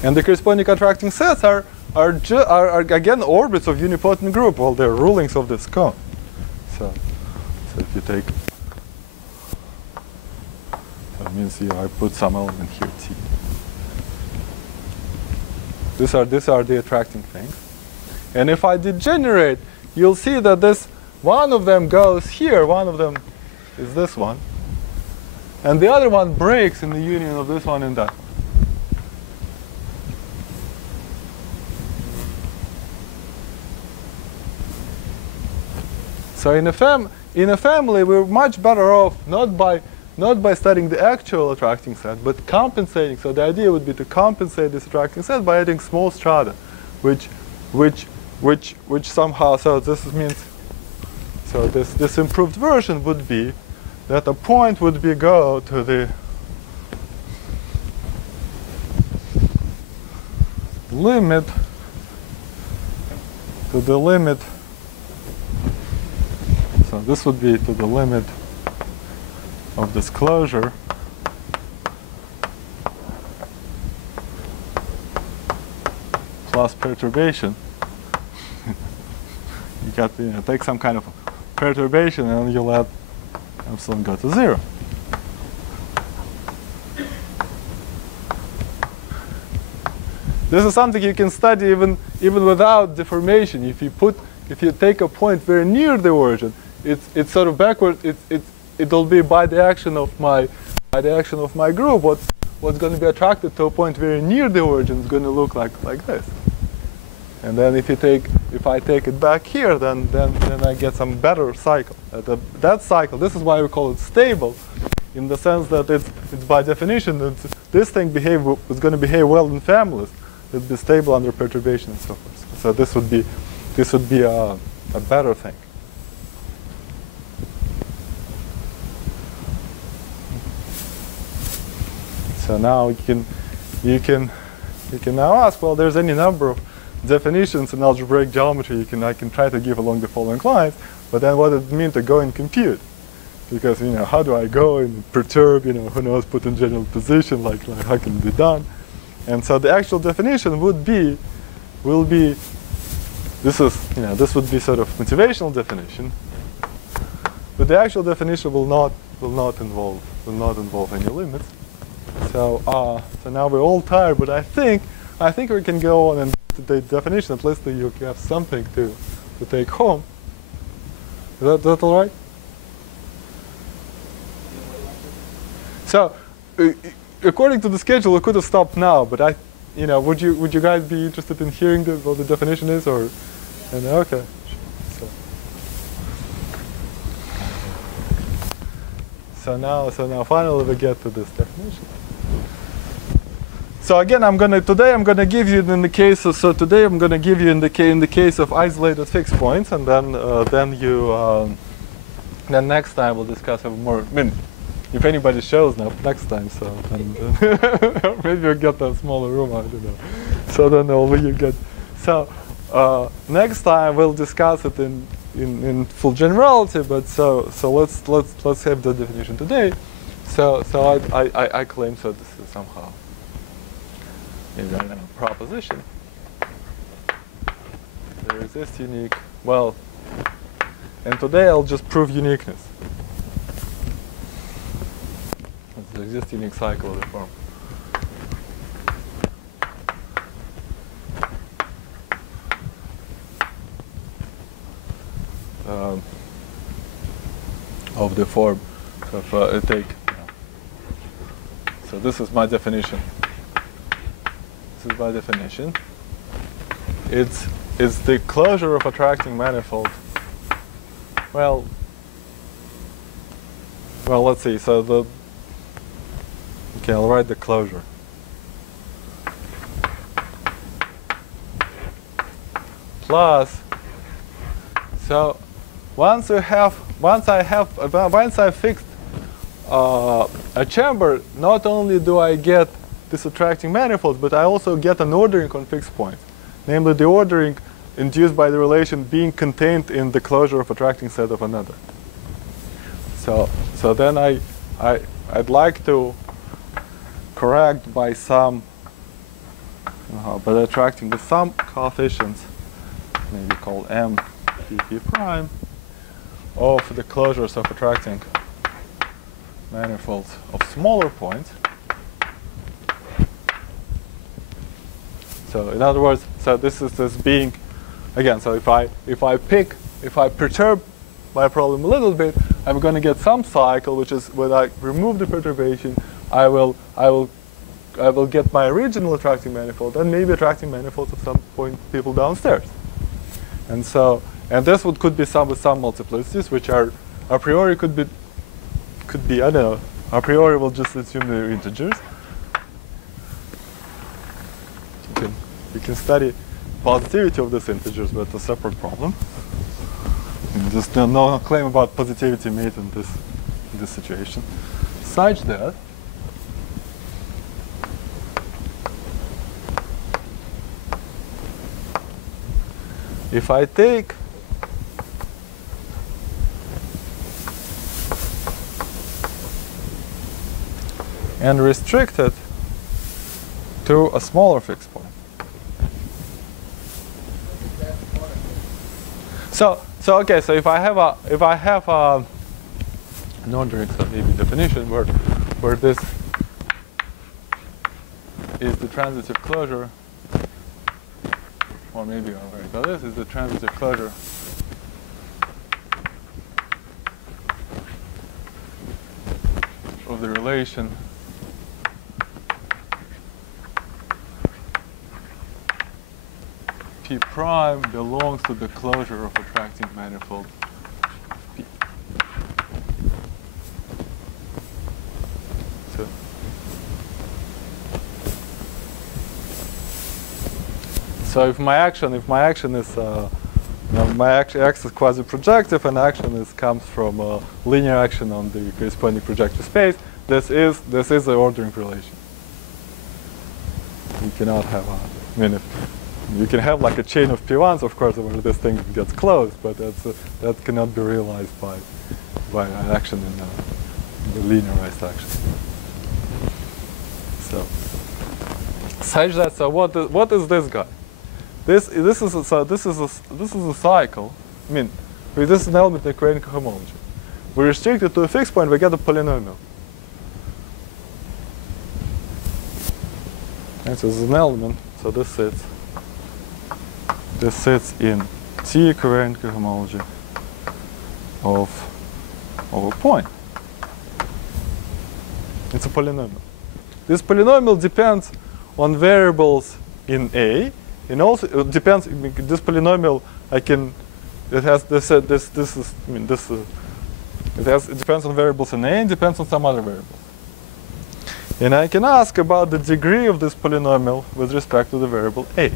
And the corresponding attracting sets are again orbits of unipotent group. Well, they're rulings of this cone. So if you take, so it means I put some element here, T. These are the attracting things, And if I degenerate, you'll see that this one of them goes here, one of them is this one, and the other one breaks in the union of this one and that one. So in a family, we're much better off not by studying the actual attracting set, but compensating. So the idea would be to compensate this attracting set by adding small strata, which somehow. So this means. So this improved version would be that a point would be go to the limit so this would be to the limit of this closure plus perturbation. You got to take some kind of perturbation and you let epsilon go to 0. This is something you can study even without deformation. If you take a point very near the origin, it's sort of backward. It'll be by the action of my group. What's going to be attracted to a point very near the origin is going to look like this. And then if I take it back here, then I get some better cycle. That cycle. This is why we call it stable, in the sense that it's by definition this thing is going to behave well in families. It'd be stable under perturbation and so forth. So this would be a better thing. So now you can now ask, well, there's any number of definitions in algebraic geometry I can try to give along the following lines, but then what does it mean to go and compute? Because how do I go and perturb, who knows, put in general position, like how can it be done? And so the actual definition will be this would be sort of motivational definition, but the actual definition will not involve any limits. So now we're all tired, but I think we can go on and the definition. At least you have something to take home. Is that all right? So according to the schedule, we could have stopped now, but would you guys be interested in hearing what the definition is, or? Yeah. And okay. So now finally we get to this definition. So again, today I'm gonna give you in the case of in the case of isolated fixed points, and then next time we'll discuss more. I mean, if anybody shows up next time, so then maybe we'll get a smaller room. I don't know. So then you get. So next time we'll discuss it in full generality. But so let's have the definition today. So I claim so this is somehow a proposition. There exists unique. Well, and today I'll just prove uniqueness. There exists unique cycle of the form. Of the form. So if I take, so this is my definition. This is my definition. It's the closure of attracting manifold. Well, let's see. So I'll write the closure. Plus, so once I fixed a chamber, not only do I get this attracting manifold, but I also get an ordering on fixed points, namely the ordering induced by the relation being contained in the closure of attracting set of another. So then I'd like to correct by some, by attracting with some coefficients, maybe called m p prime, of the closures of attracting manifolds of smaller points. So in other words, so this is this being again, so if I perturb my problem a little bit, I'm going to get some cycle, which is when I remove the perturbation, I will get my original attracting manifold and maybe attracting manifolds at some point people downstairs. And so, and this could be some with some multiplicities, which are a priori could be I don't know. A priori we'll just assume they're integers. You can study positivity of these integers, but it's a separate problem. And just no claim about positivity made in this situation, such that if I take and restrict it to a smaller fixed point. So okay, so if I have a non-direct, so maybe definition where this is the transitive closure, or maybe already, so this is the transitive closure of the relation P prime belongs to the closure of attracting manifold P. So if my action is X is quasi-projective and action comes from a linear action on the corresponding projective space, this is the ordering relation. You cannot have you can have like a chain of P1s, of course, where this thing gets closed, but that cannot be realized by an action in the linearized action. So such that, so what is this guy? This is a cycle. I mean, this is an element in creating cohomology. We restrict it to a fixed point, we get a polynomial. And so this is an element, so this sits in T covariant cohomology of a point. It's a polynomial. This polynomial depends on variables in A, and also it depends. This polynomial it depends on variables in A and depends on some other variables. And I can ask about the degree of this polynomial with respect to the variable A.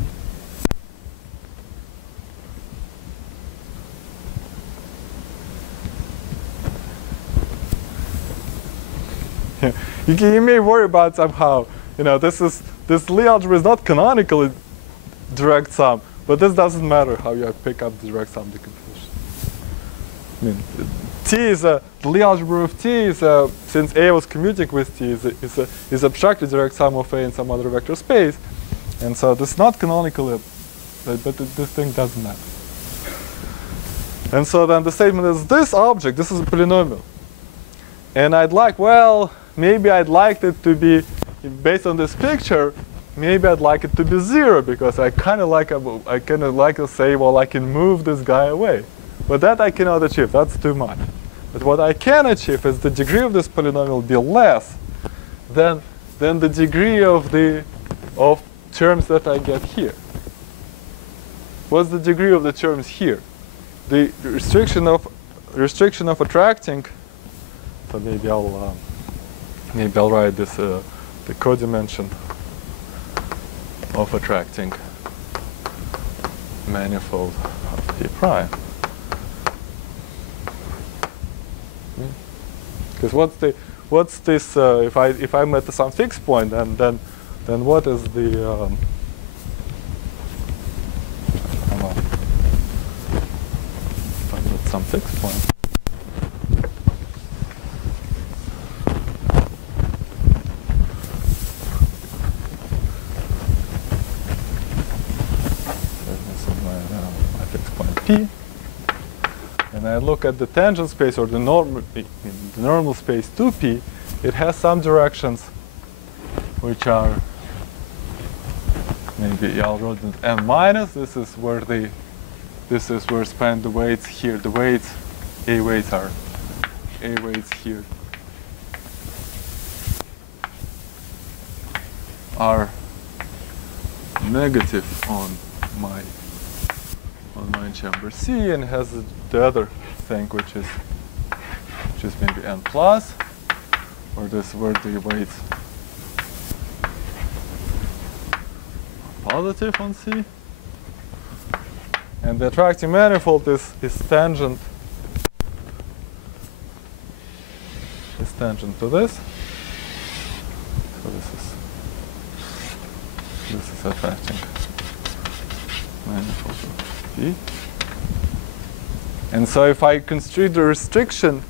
You may worry about somehow, this Lie algebra is not canonically direct sum, but this doesn't matter how you pick up the direct sum decomposition. I mean, the Lie algebra of T is, since A was commuting with T, is abstractly direct sum of A in some other vector space, and so this is not canonically, but this thing doesn't matter. And so then the statement is this object, this is a polynomial, and maybe I'd like it to be, based on this picture, maybe I'd like it to be 0 because I kind of like to say, well, I can move this guy away. But that I cannot achieve. That's too much. But what I can achieve is the degree of this polynomial be less than the degree of terms that I get here. What's the degree of the terms here? The restriction of attracting. So maybe I'll write this the codimension of attracting manifold of P prime. Because what's this? If I'm at some fixed point, then what is the? If I'm at some fixed point. P, and I look at the tangent space or the normal space 2P, it has some directions which are maybe I'll write it n minus. This is where the this is where span the weights here. The weights, A weights here are negative on my chamber C, and has the other thing which is maybe n plus, or this where the weights are positive on C. And the attracting manifold is tangent to this. So this is attracting manifold of P. And so if I construe the restriction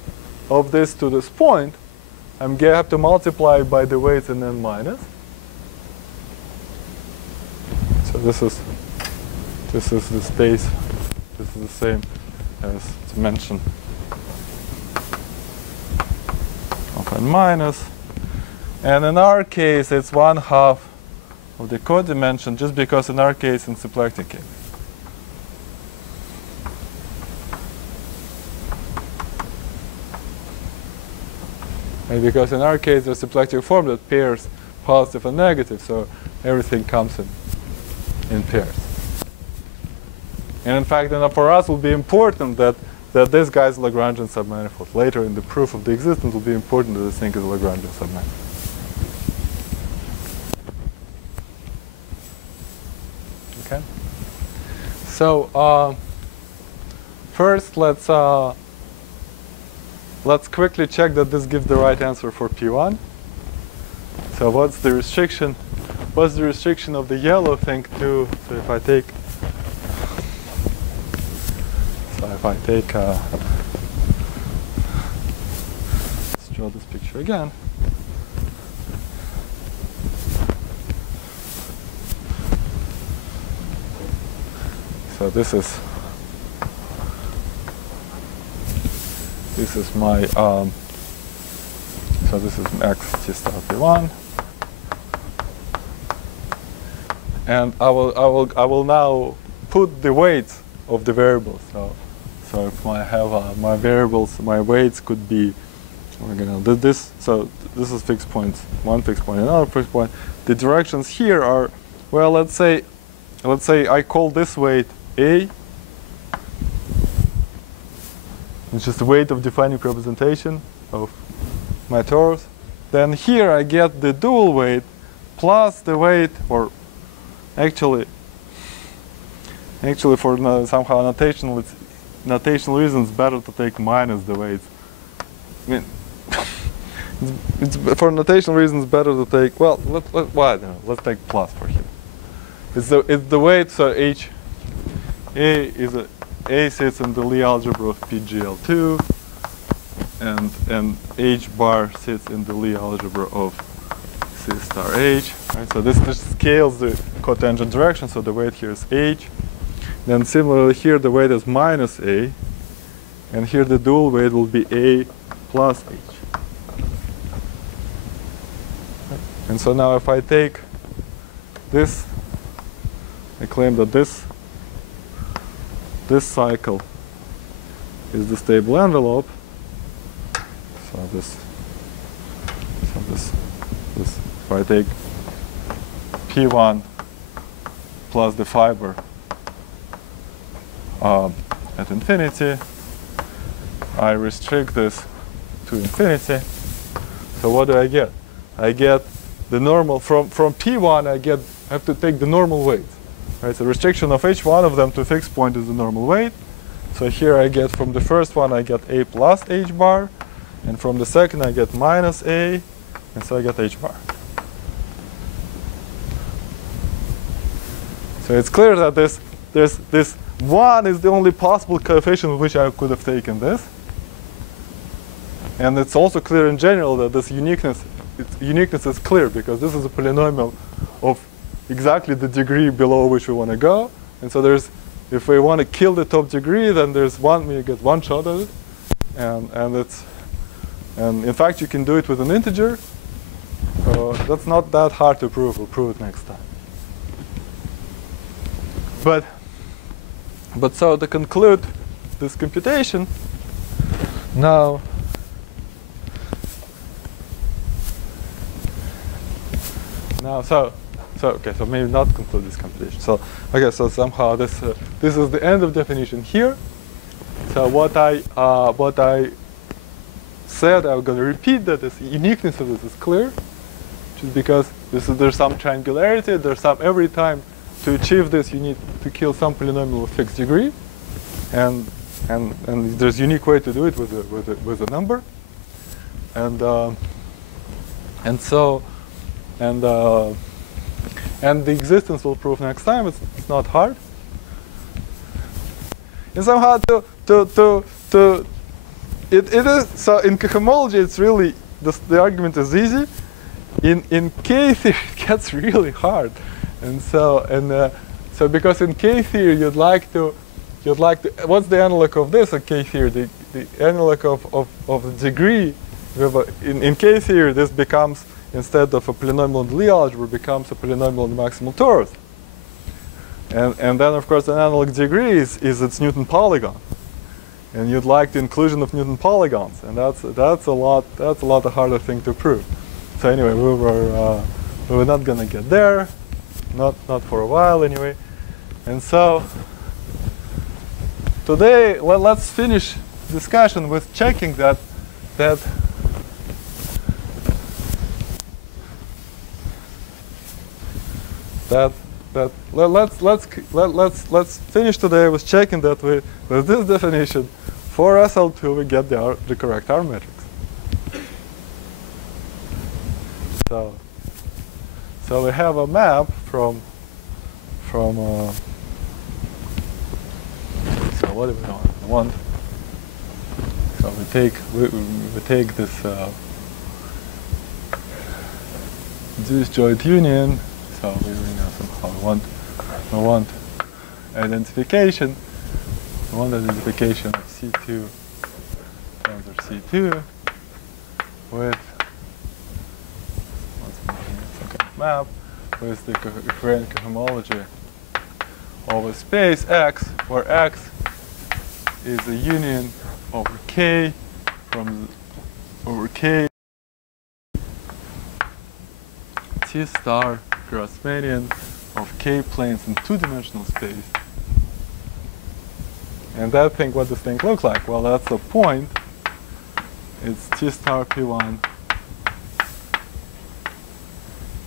of this to this point, I'm going to have to multiply by the weights in n minus. So this is the space. This is the same as dimension of n minus. And in our case, it's 1/2 of the codimension, just because in our case, in symplectic case. And because in our case, there's a symplectic form that pairs positive and negative, so everything comes in pairs. And in fact, then for us, it will be important that this guy is Lagrangian submanifold. Later in the proof of the existence, it will be important that this thing is a Lagrangian submanifold. Okay. So first, let's quickly check that this gives the right answer for P1. So what's the restriction? What's the restriction of the yellow thing to? So if I take, let's draw this picture again. So this is my so this is x t star P1, and I will now put the weights of the variables. So if I have my variables, my weights could be, we're gonna do this. So this is fixed points, one fixed point, another fixed point. The directions here are, well, let's say I call this weight A. It's just the weight of defining representation of my torus. Then here I get the dual weight plus the weight, or actually for somehow notational reasons, better to take minus the weights. I mean, it's for notational reasons better to take, well, let's take plus for here. It's the weight, so A sits in the Lie algebra of PGL2, and H bar sits in the Lie algebra of C star H. Right? So this scales the cotangent direction, so the weight here is H. Then similarly here the weight is minus A, and here the dual weight will be A plus H. Right? And so now if I take this, I claim that this cycle is the stable envelope. So if I take P1 plus the fiber at infinity, I restrict this to infinity. So what do I get? I get the normal from P1. I have to take the normal weight. Right, so restriction of each one of them to a fixed point is the normal weight. So here I get, from the first one I get A plus H bar, and from the second I get minus A, and so I get H bar. So it's clear that this 1 is the only possible coefficient with which I could have taken this. And it's also clear in general that this uniqueness is clear, because this is a polynomial of exactly the degree below which we want to go. And so if we want to kill the top degree, then we get one shot at it. And in fact you can do it with an integer. So that's not that hard to prove. We'll prove it next time. But But so to conclude this computation, now so maybe not conclude this computation. So okay, so somehow this is the end of definition here. So what I said, I'm going to repeat that this uniqueness of this is clear, which is because there's some triangularity. There's some every time to achieve this you need to kill some polynomial of fixed degree, and there's a unique way to do it with a number, and the existence will prove next time. It's not hard. And somehow it is so in cohomology it's really the argument is easy. In K theory it gets really hard, and so because in K theory you'd like to what's the analog of this in K theory? The analog of the degree. In K theory this becomes, instead of a polynomial in the Lie algebra, becomes a polynomial in the maximal torus. And then of course the analog degree is its Newton polygon, and you'd like the inclusion of Newton polygons, and that's a lot harder thing to prove. So anyway, we were not gonna get there, not for a while anyway, and so today let's finish discussion with checking that let's finish today with checking that with this definition for SL2 we get the correct R matrix. So we have a map from so what do we want? So we take this disjoint union. So we somehow we want identification. We want identification of C2 tensor C2 with map with the covariant cohomology over space X, where X is a union over K over K T star Grassmannian of K planes in two-dimensional space. And that thing, what does this thing look like? Well, that's a point. It's T star P1,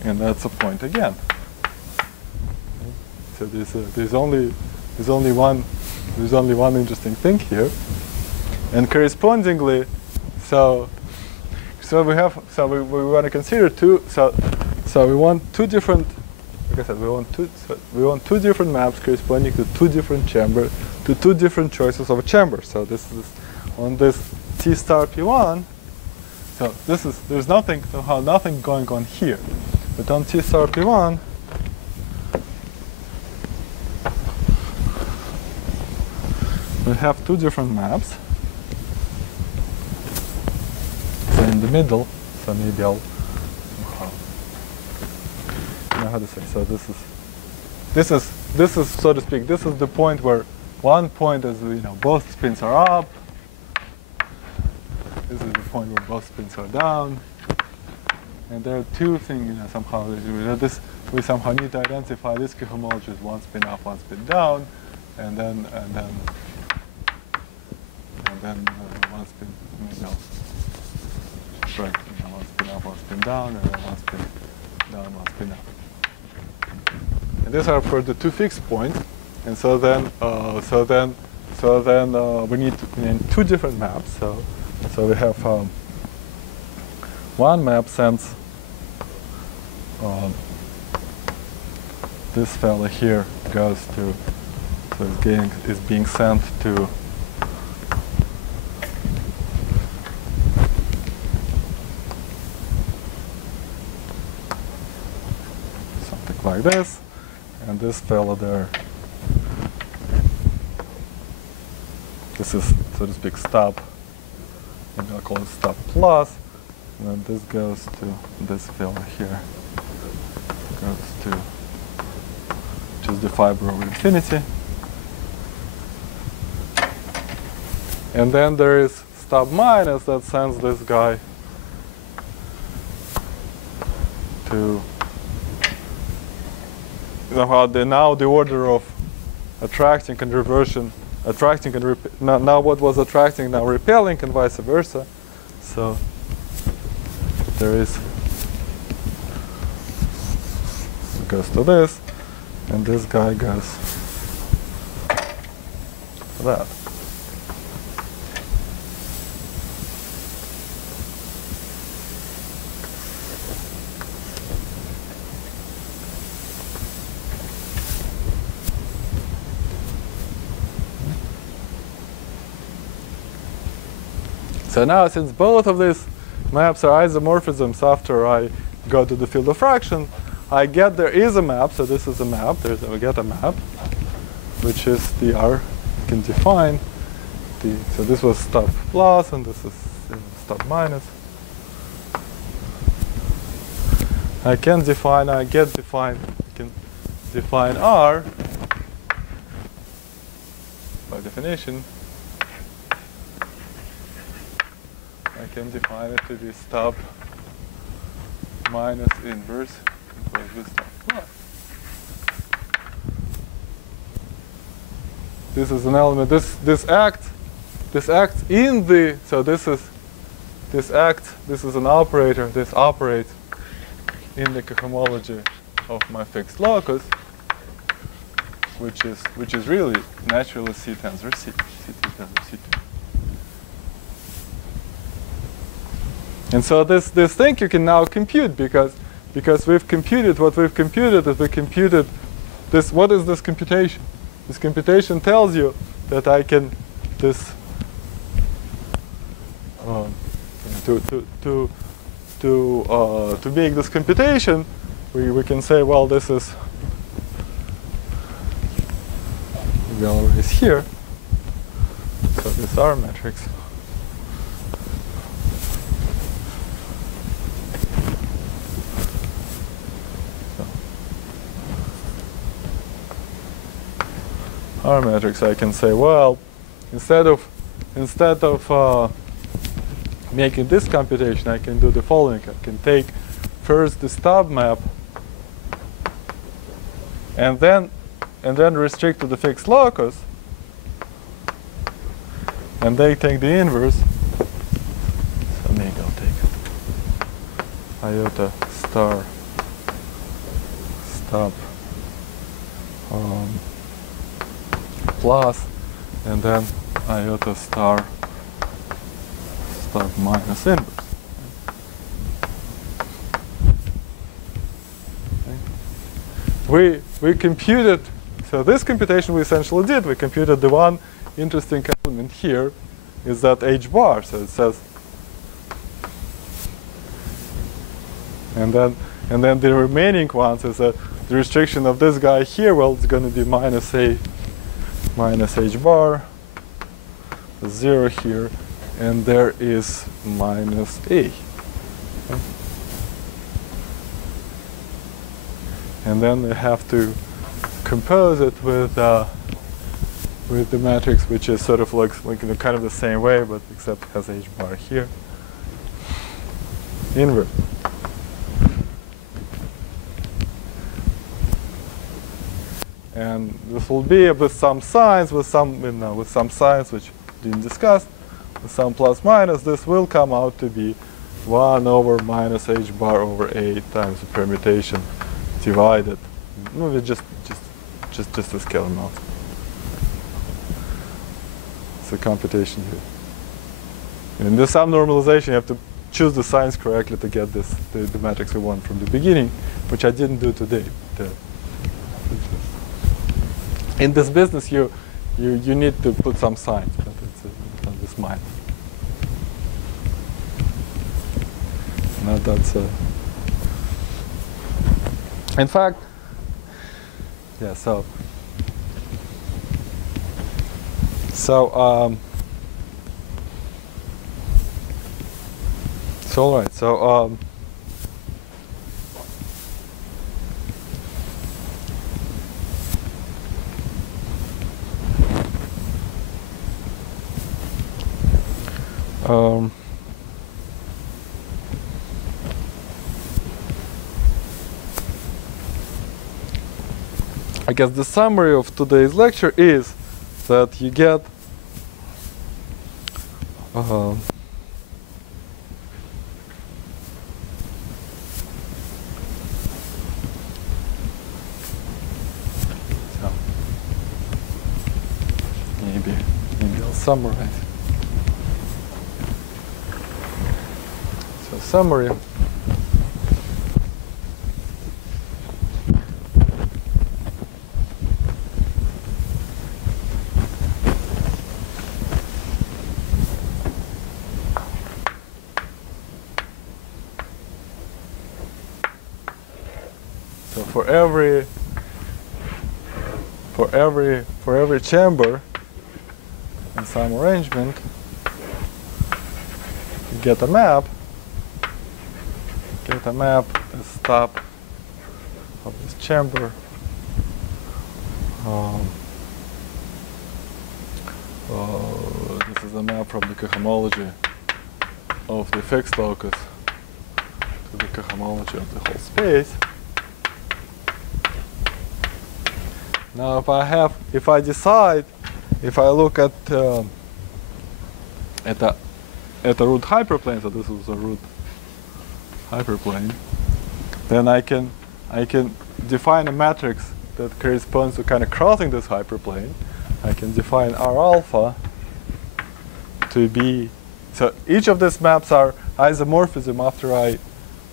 and that's a point again. So there's only one interesting thing here, and correspondingly, so we want to consider two. So we want two different. Like I said, we want two different maps corresponding to two different chambers, to two different choices of a chamber. So this is on this T star P1. So there's somehow nothing going on here, but on T star P1, we have two different maps. So in the middle, so maybe I'll somehow know how to say. So this is so to speak. This is the point where one point is both spins are up. This is the point where both spins are down. And there are two things somehow we somehow need to identify this cohomology as one spin up, one spin down, and then one spin one spin up, one spin down, and then one spin down, one spin up. And these are for the two fixed points. And so then we need two different maps. So we have one map sends this fellow here goes to, so is being sent to something like this, and this fellow there, this is, so to speak, stop. Maybe I'll call it stop plus, and then this goes to this fellow here, goes to just the fiber over infinity, And then there is stub minus that sends this guy to now the order of attracting and reversion, attracting and now what was attracting now repelling and vice versa. So there is goes to this, and this guy goes to that. So now, since both of these maps are isomorphisms after I go to the field of fraction, I get there is a map. So this is a map. I get a map, which is the R. You can define the. So this was stub plus, and this is stub minus. I can define. I can define R by definition. I can define it to be stub minus inverse equals with stub plus. This is an element. This acts in the. So this is an operator. This operates in the cohomology of my fixed locus, which is really naturally C tensor C, C2 tensor C2. And so this thing you can now compute because we've computed what we've computed is we computed this. What is this computation? This computation tells you that I can to make this computation, we can say, well, this is maybe I'll erase here. So this R matrix. R matrix, I can say, well, instead of making this computation, I can do the following. I can take first the stub map, and then restrict to the fixed locus, and they take the inverse. So maybe I'll take iota star stub plus, and then iota star stub minus inverse. Okay. We computed, so this computation we essentially did, we computed the one interesting element here is that h bar, so it says, and then the remaining ones is that the restriction of this guy here, well, it's going to be minus h bar, 0 here, and there is minus a. Okay. And then we have to compose it with the matrix, which is sort of like in kind of the same way, but except has h bar here. Inverse. And this will be with some signs, with some signs which we didn't discuss, with some plus minus. This will come out to be 1 over minus h bar over a times the permutation divided. Maybe just the scalar amount. It's a computation here. In this sum normalization, you have to choose the signs correctly to get this the matrix we want from the beginning, which I didn't do today. In this business, you need to put some signs, but it's not this mine. Now that's in fact, yeah. So all right. So I guess the summary of today's lecture is that you get maybe I'll summarize. So summary. So for every chamber in some arrangement, you get a map. Get a map as top of this chamber. This is a map from the cohomology of the fixed locus to the cohomology of the whole space. Now, if I decide, if I look at a root hyperplane, so this is a root hyperplane, then I can define a matrix that corresponds to kind of crossing this hyperplane. I can define R alpha to be, so each of these maps are isomorphism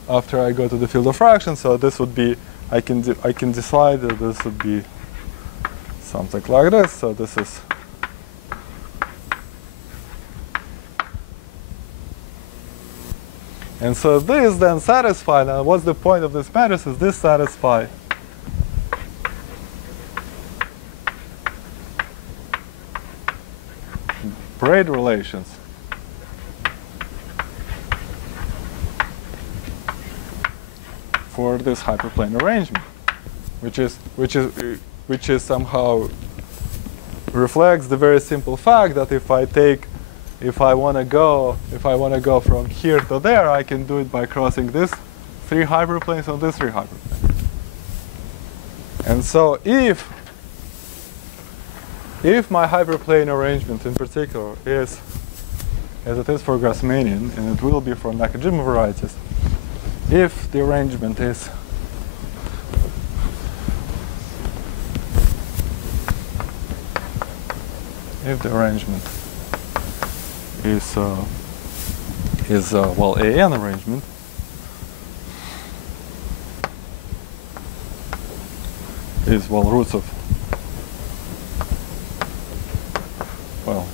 after I go to the field of fractions. So this would be, I can decide that this would be something like this. So this is and so this then satisfy. Now what's the point of this matrix? Is this satisfy braid relations for this hyperplane arrangement, which is somehow reflects the very simple fact that if I want to go from here to there, I can do it by crossing this three hyperplanes and this three hyperplanes. And so if my hyperplane arrangement in particular is, as it is for Grassmannian, and it will be for Nakajima varieties, if the arrangement is well, AN arrangement, is, well, roots of, well,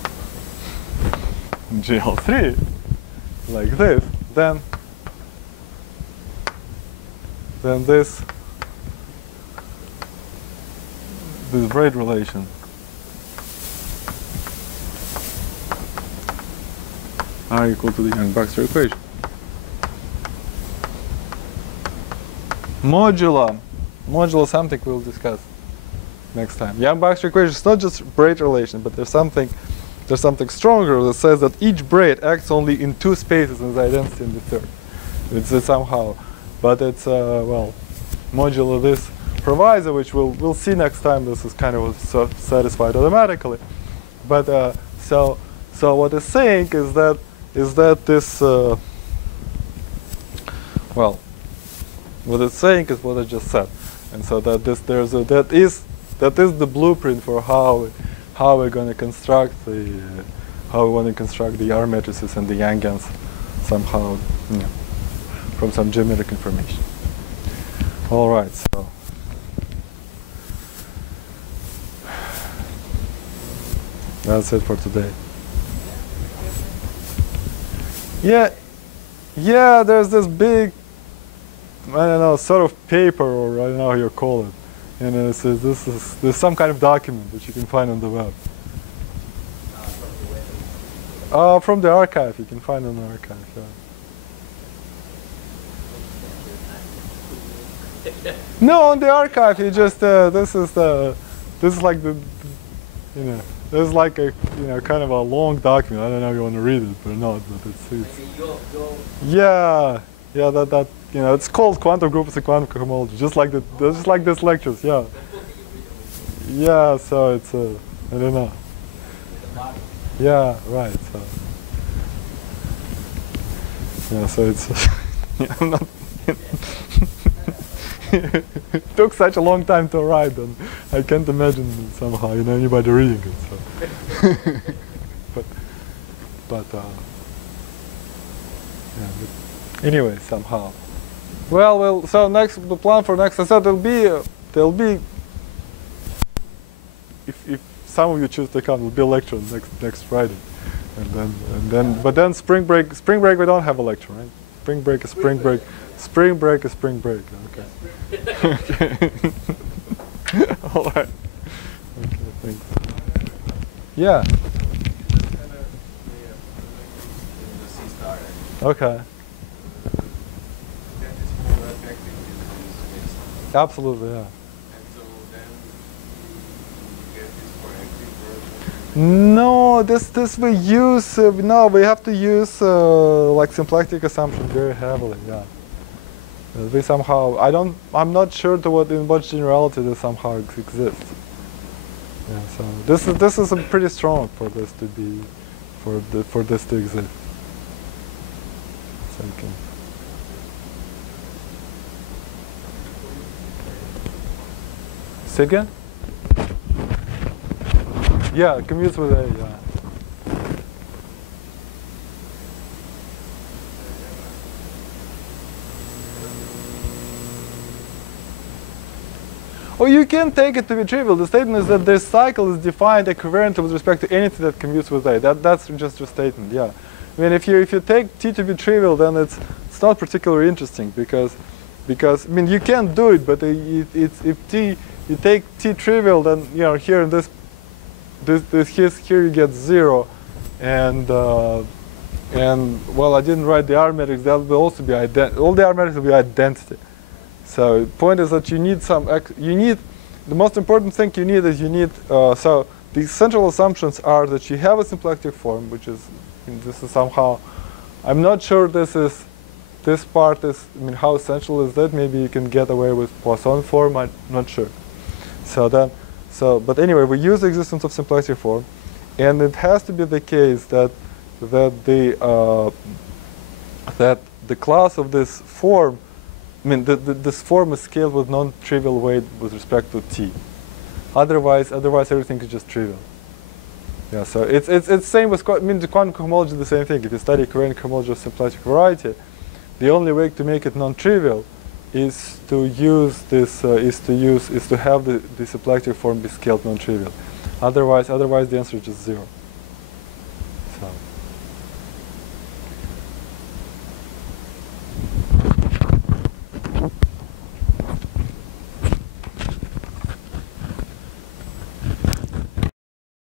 GL3, like this, then this braid relation are equal to the Young-Baxter equation. Modulo something we'll discuss next time. Young-Baxter equation is not just braid relation, but there's something stronger that says that each braid acts only in two spaces and is identity in the third. It's somehow, but it's well, modulo this proviso, which we'll see next time. This is kind of satisfied automatically. But so what it's saying is that this well, what it's saying is what I just said, and so that that is the blueprint for how we're going to construct how we want to construct the R matrices and the Yangians somehow, you know, from some geometric information. All right, so that's it for today. Yeah, there's this big, I don't know, sort of paper, or I don't know how you call it. And it says there's some kind of document which you can find on the web. From the archive, you can find on the archive. Yeah. No, on the archive, you just this is like the, you know, there's like a kind of a long document. I don't know if you want to read it or not, but it's yeah that it's called quantum groups and quantum cohomology, just like this lectures. Yeah. Yeah. So it's I don't know. Yeah. Right. So. Yeah. So it's I'm not. It took such a long time to write, and I can't imagine somehow anybody reading it. So. but yeah. But anyway, somehow. Well. So the plan for next. I said there'll be. If some of you choose to come, there'll be a lecture next Friday, but then spring break we don't have a lecture, right? Spring break is spring break. Spring break is spring break. Okay. Okay. All right. Okay, thanks. Yeah. Okay. Absolutely, yeah. No, this we use. No, we have to use like symplectic assumption very heavily. Yeah. We somehow, I'm not sure in what generality this somehow exists. Yeah, so this is pretty strong for this to be, for this to exist. So you can. Say again? Yeah, commutes with A. Yeah. Well, you can take it to be trivial. The statement is that this cycle is defined equivalently with respect to anything that commutes with A. That's just a statement. Yeah. I mean, if you take T to be trivial, then it's not particularly interesting because I mean you can do it, but if you take T trivial, then here in this here you get 0, and well, I didn't write the R matrix. That will also be all the R matrix will be identity. So the point is that you need the most important thing you need is so the central assumptions are that you have a symplectic form, which is this is somehow, I'm not sure this part is, I mean, how essential is that? Maybe you can get away with Poisson form. I'm not sure. But anyway, we use the existence of symplectic form, and it has to be the case that the class of this form, I mean, this form is scaled with non-trivial weight with respect to T. Otherwise everything is just trivial. Yeah, so it's same with, I mean, the quantum cohomology is the same thing. If you study covariant cohomology of symplectic variety, the only way to make it non-trivial is to use this is to have the symplectic form be scaled non-trivial. Otherwise the answer is just 0.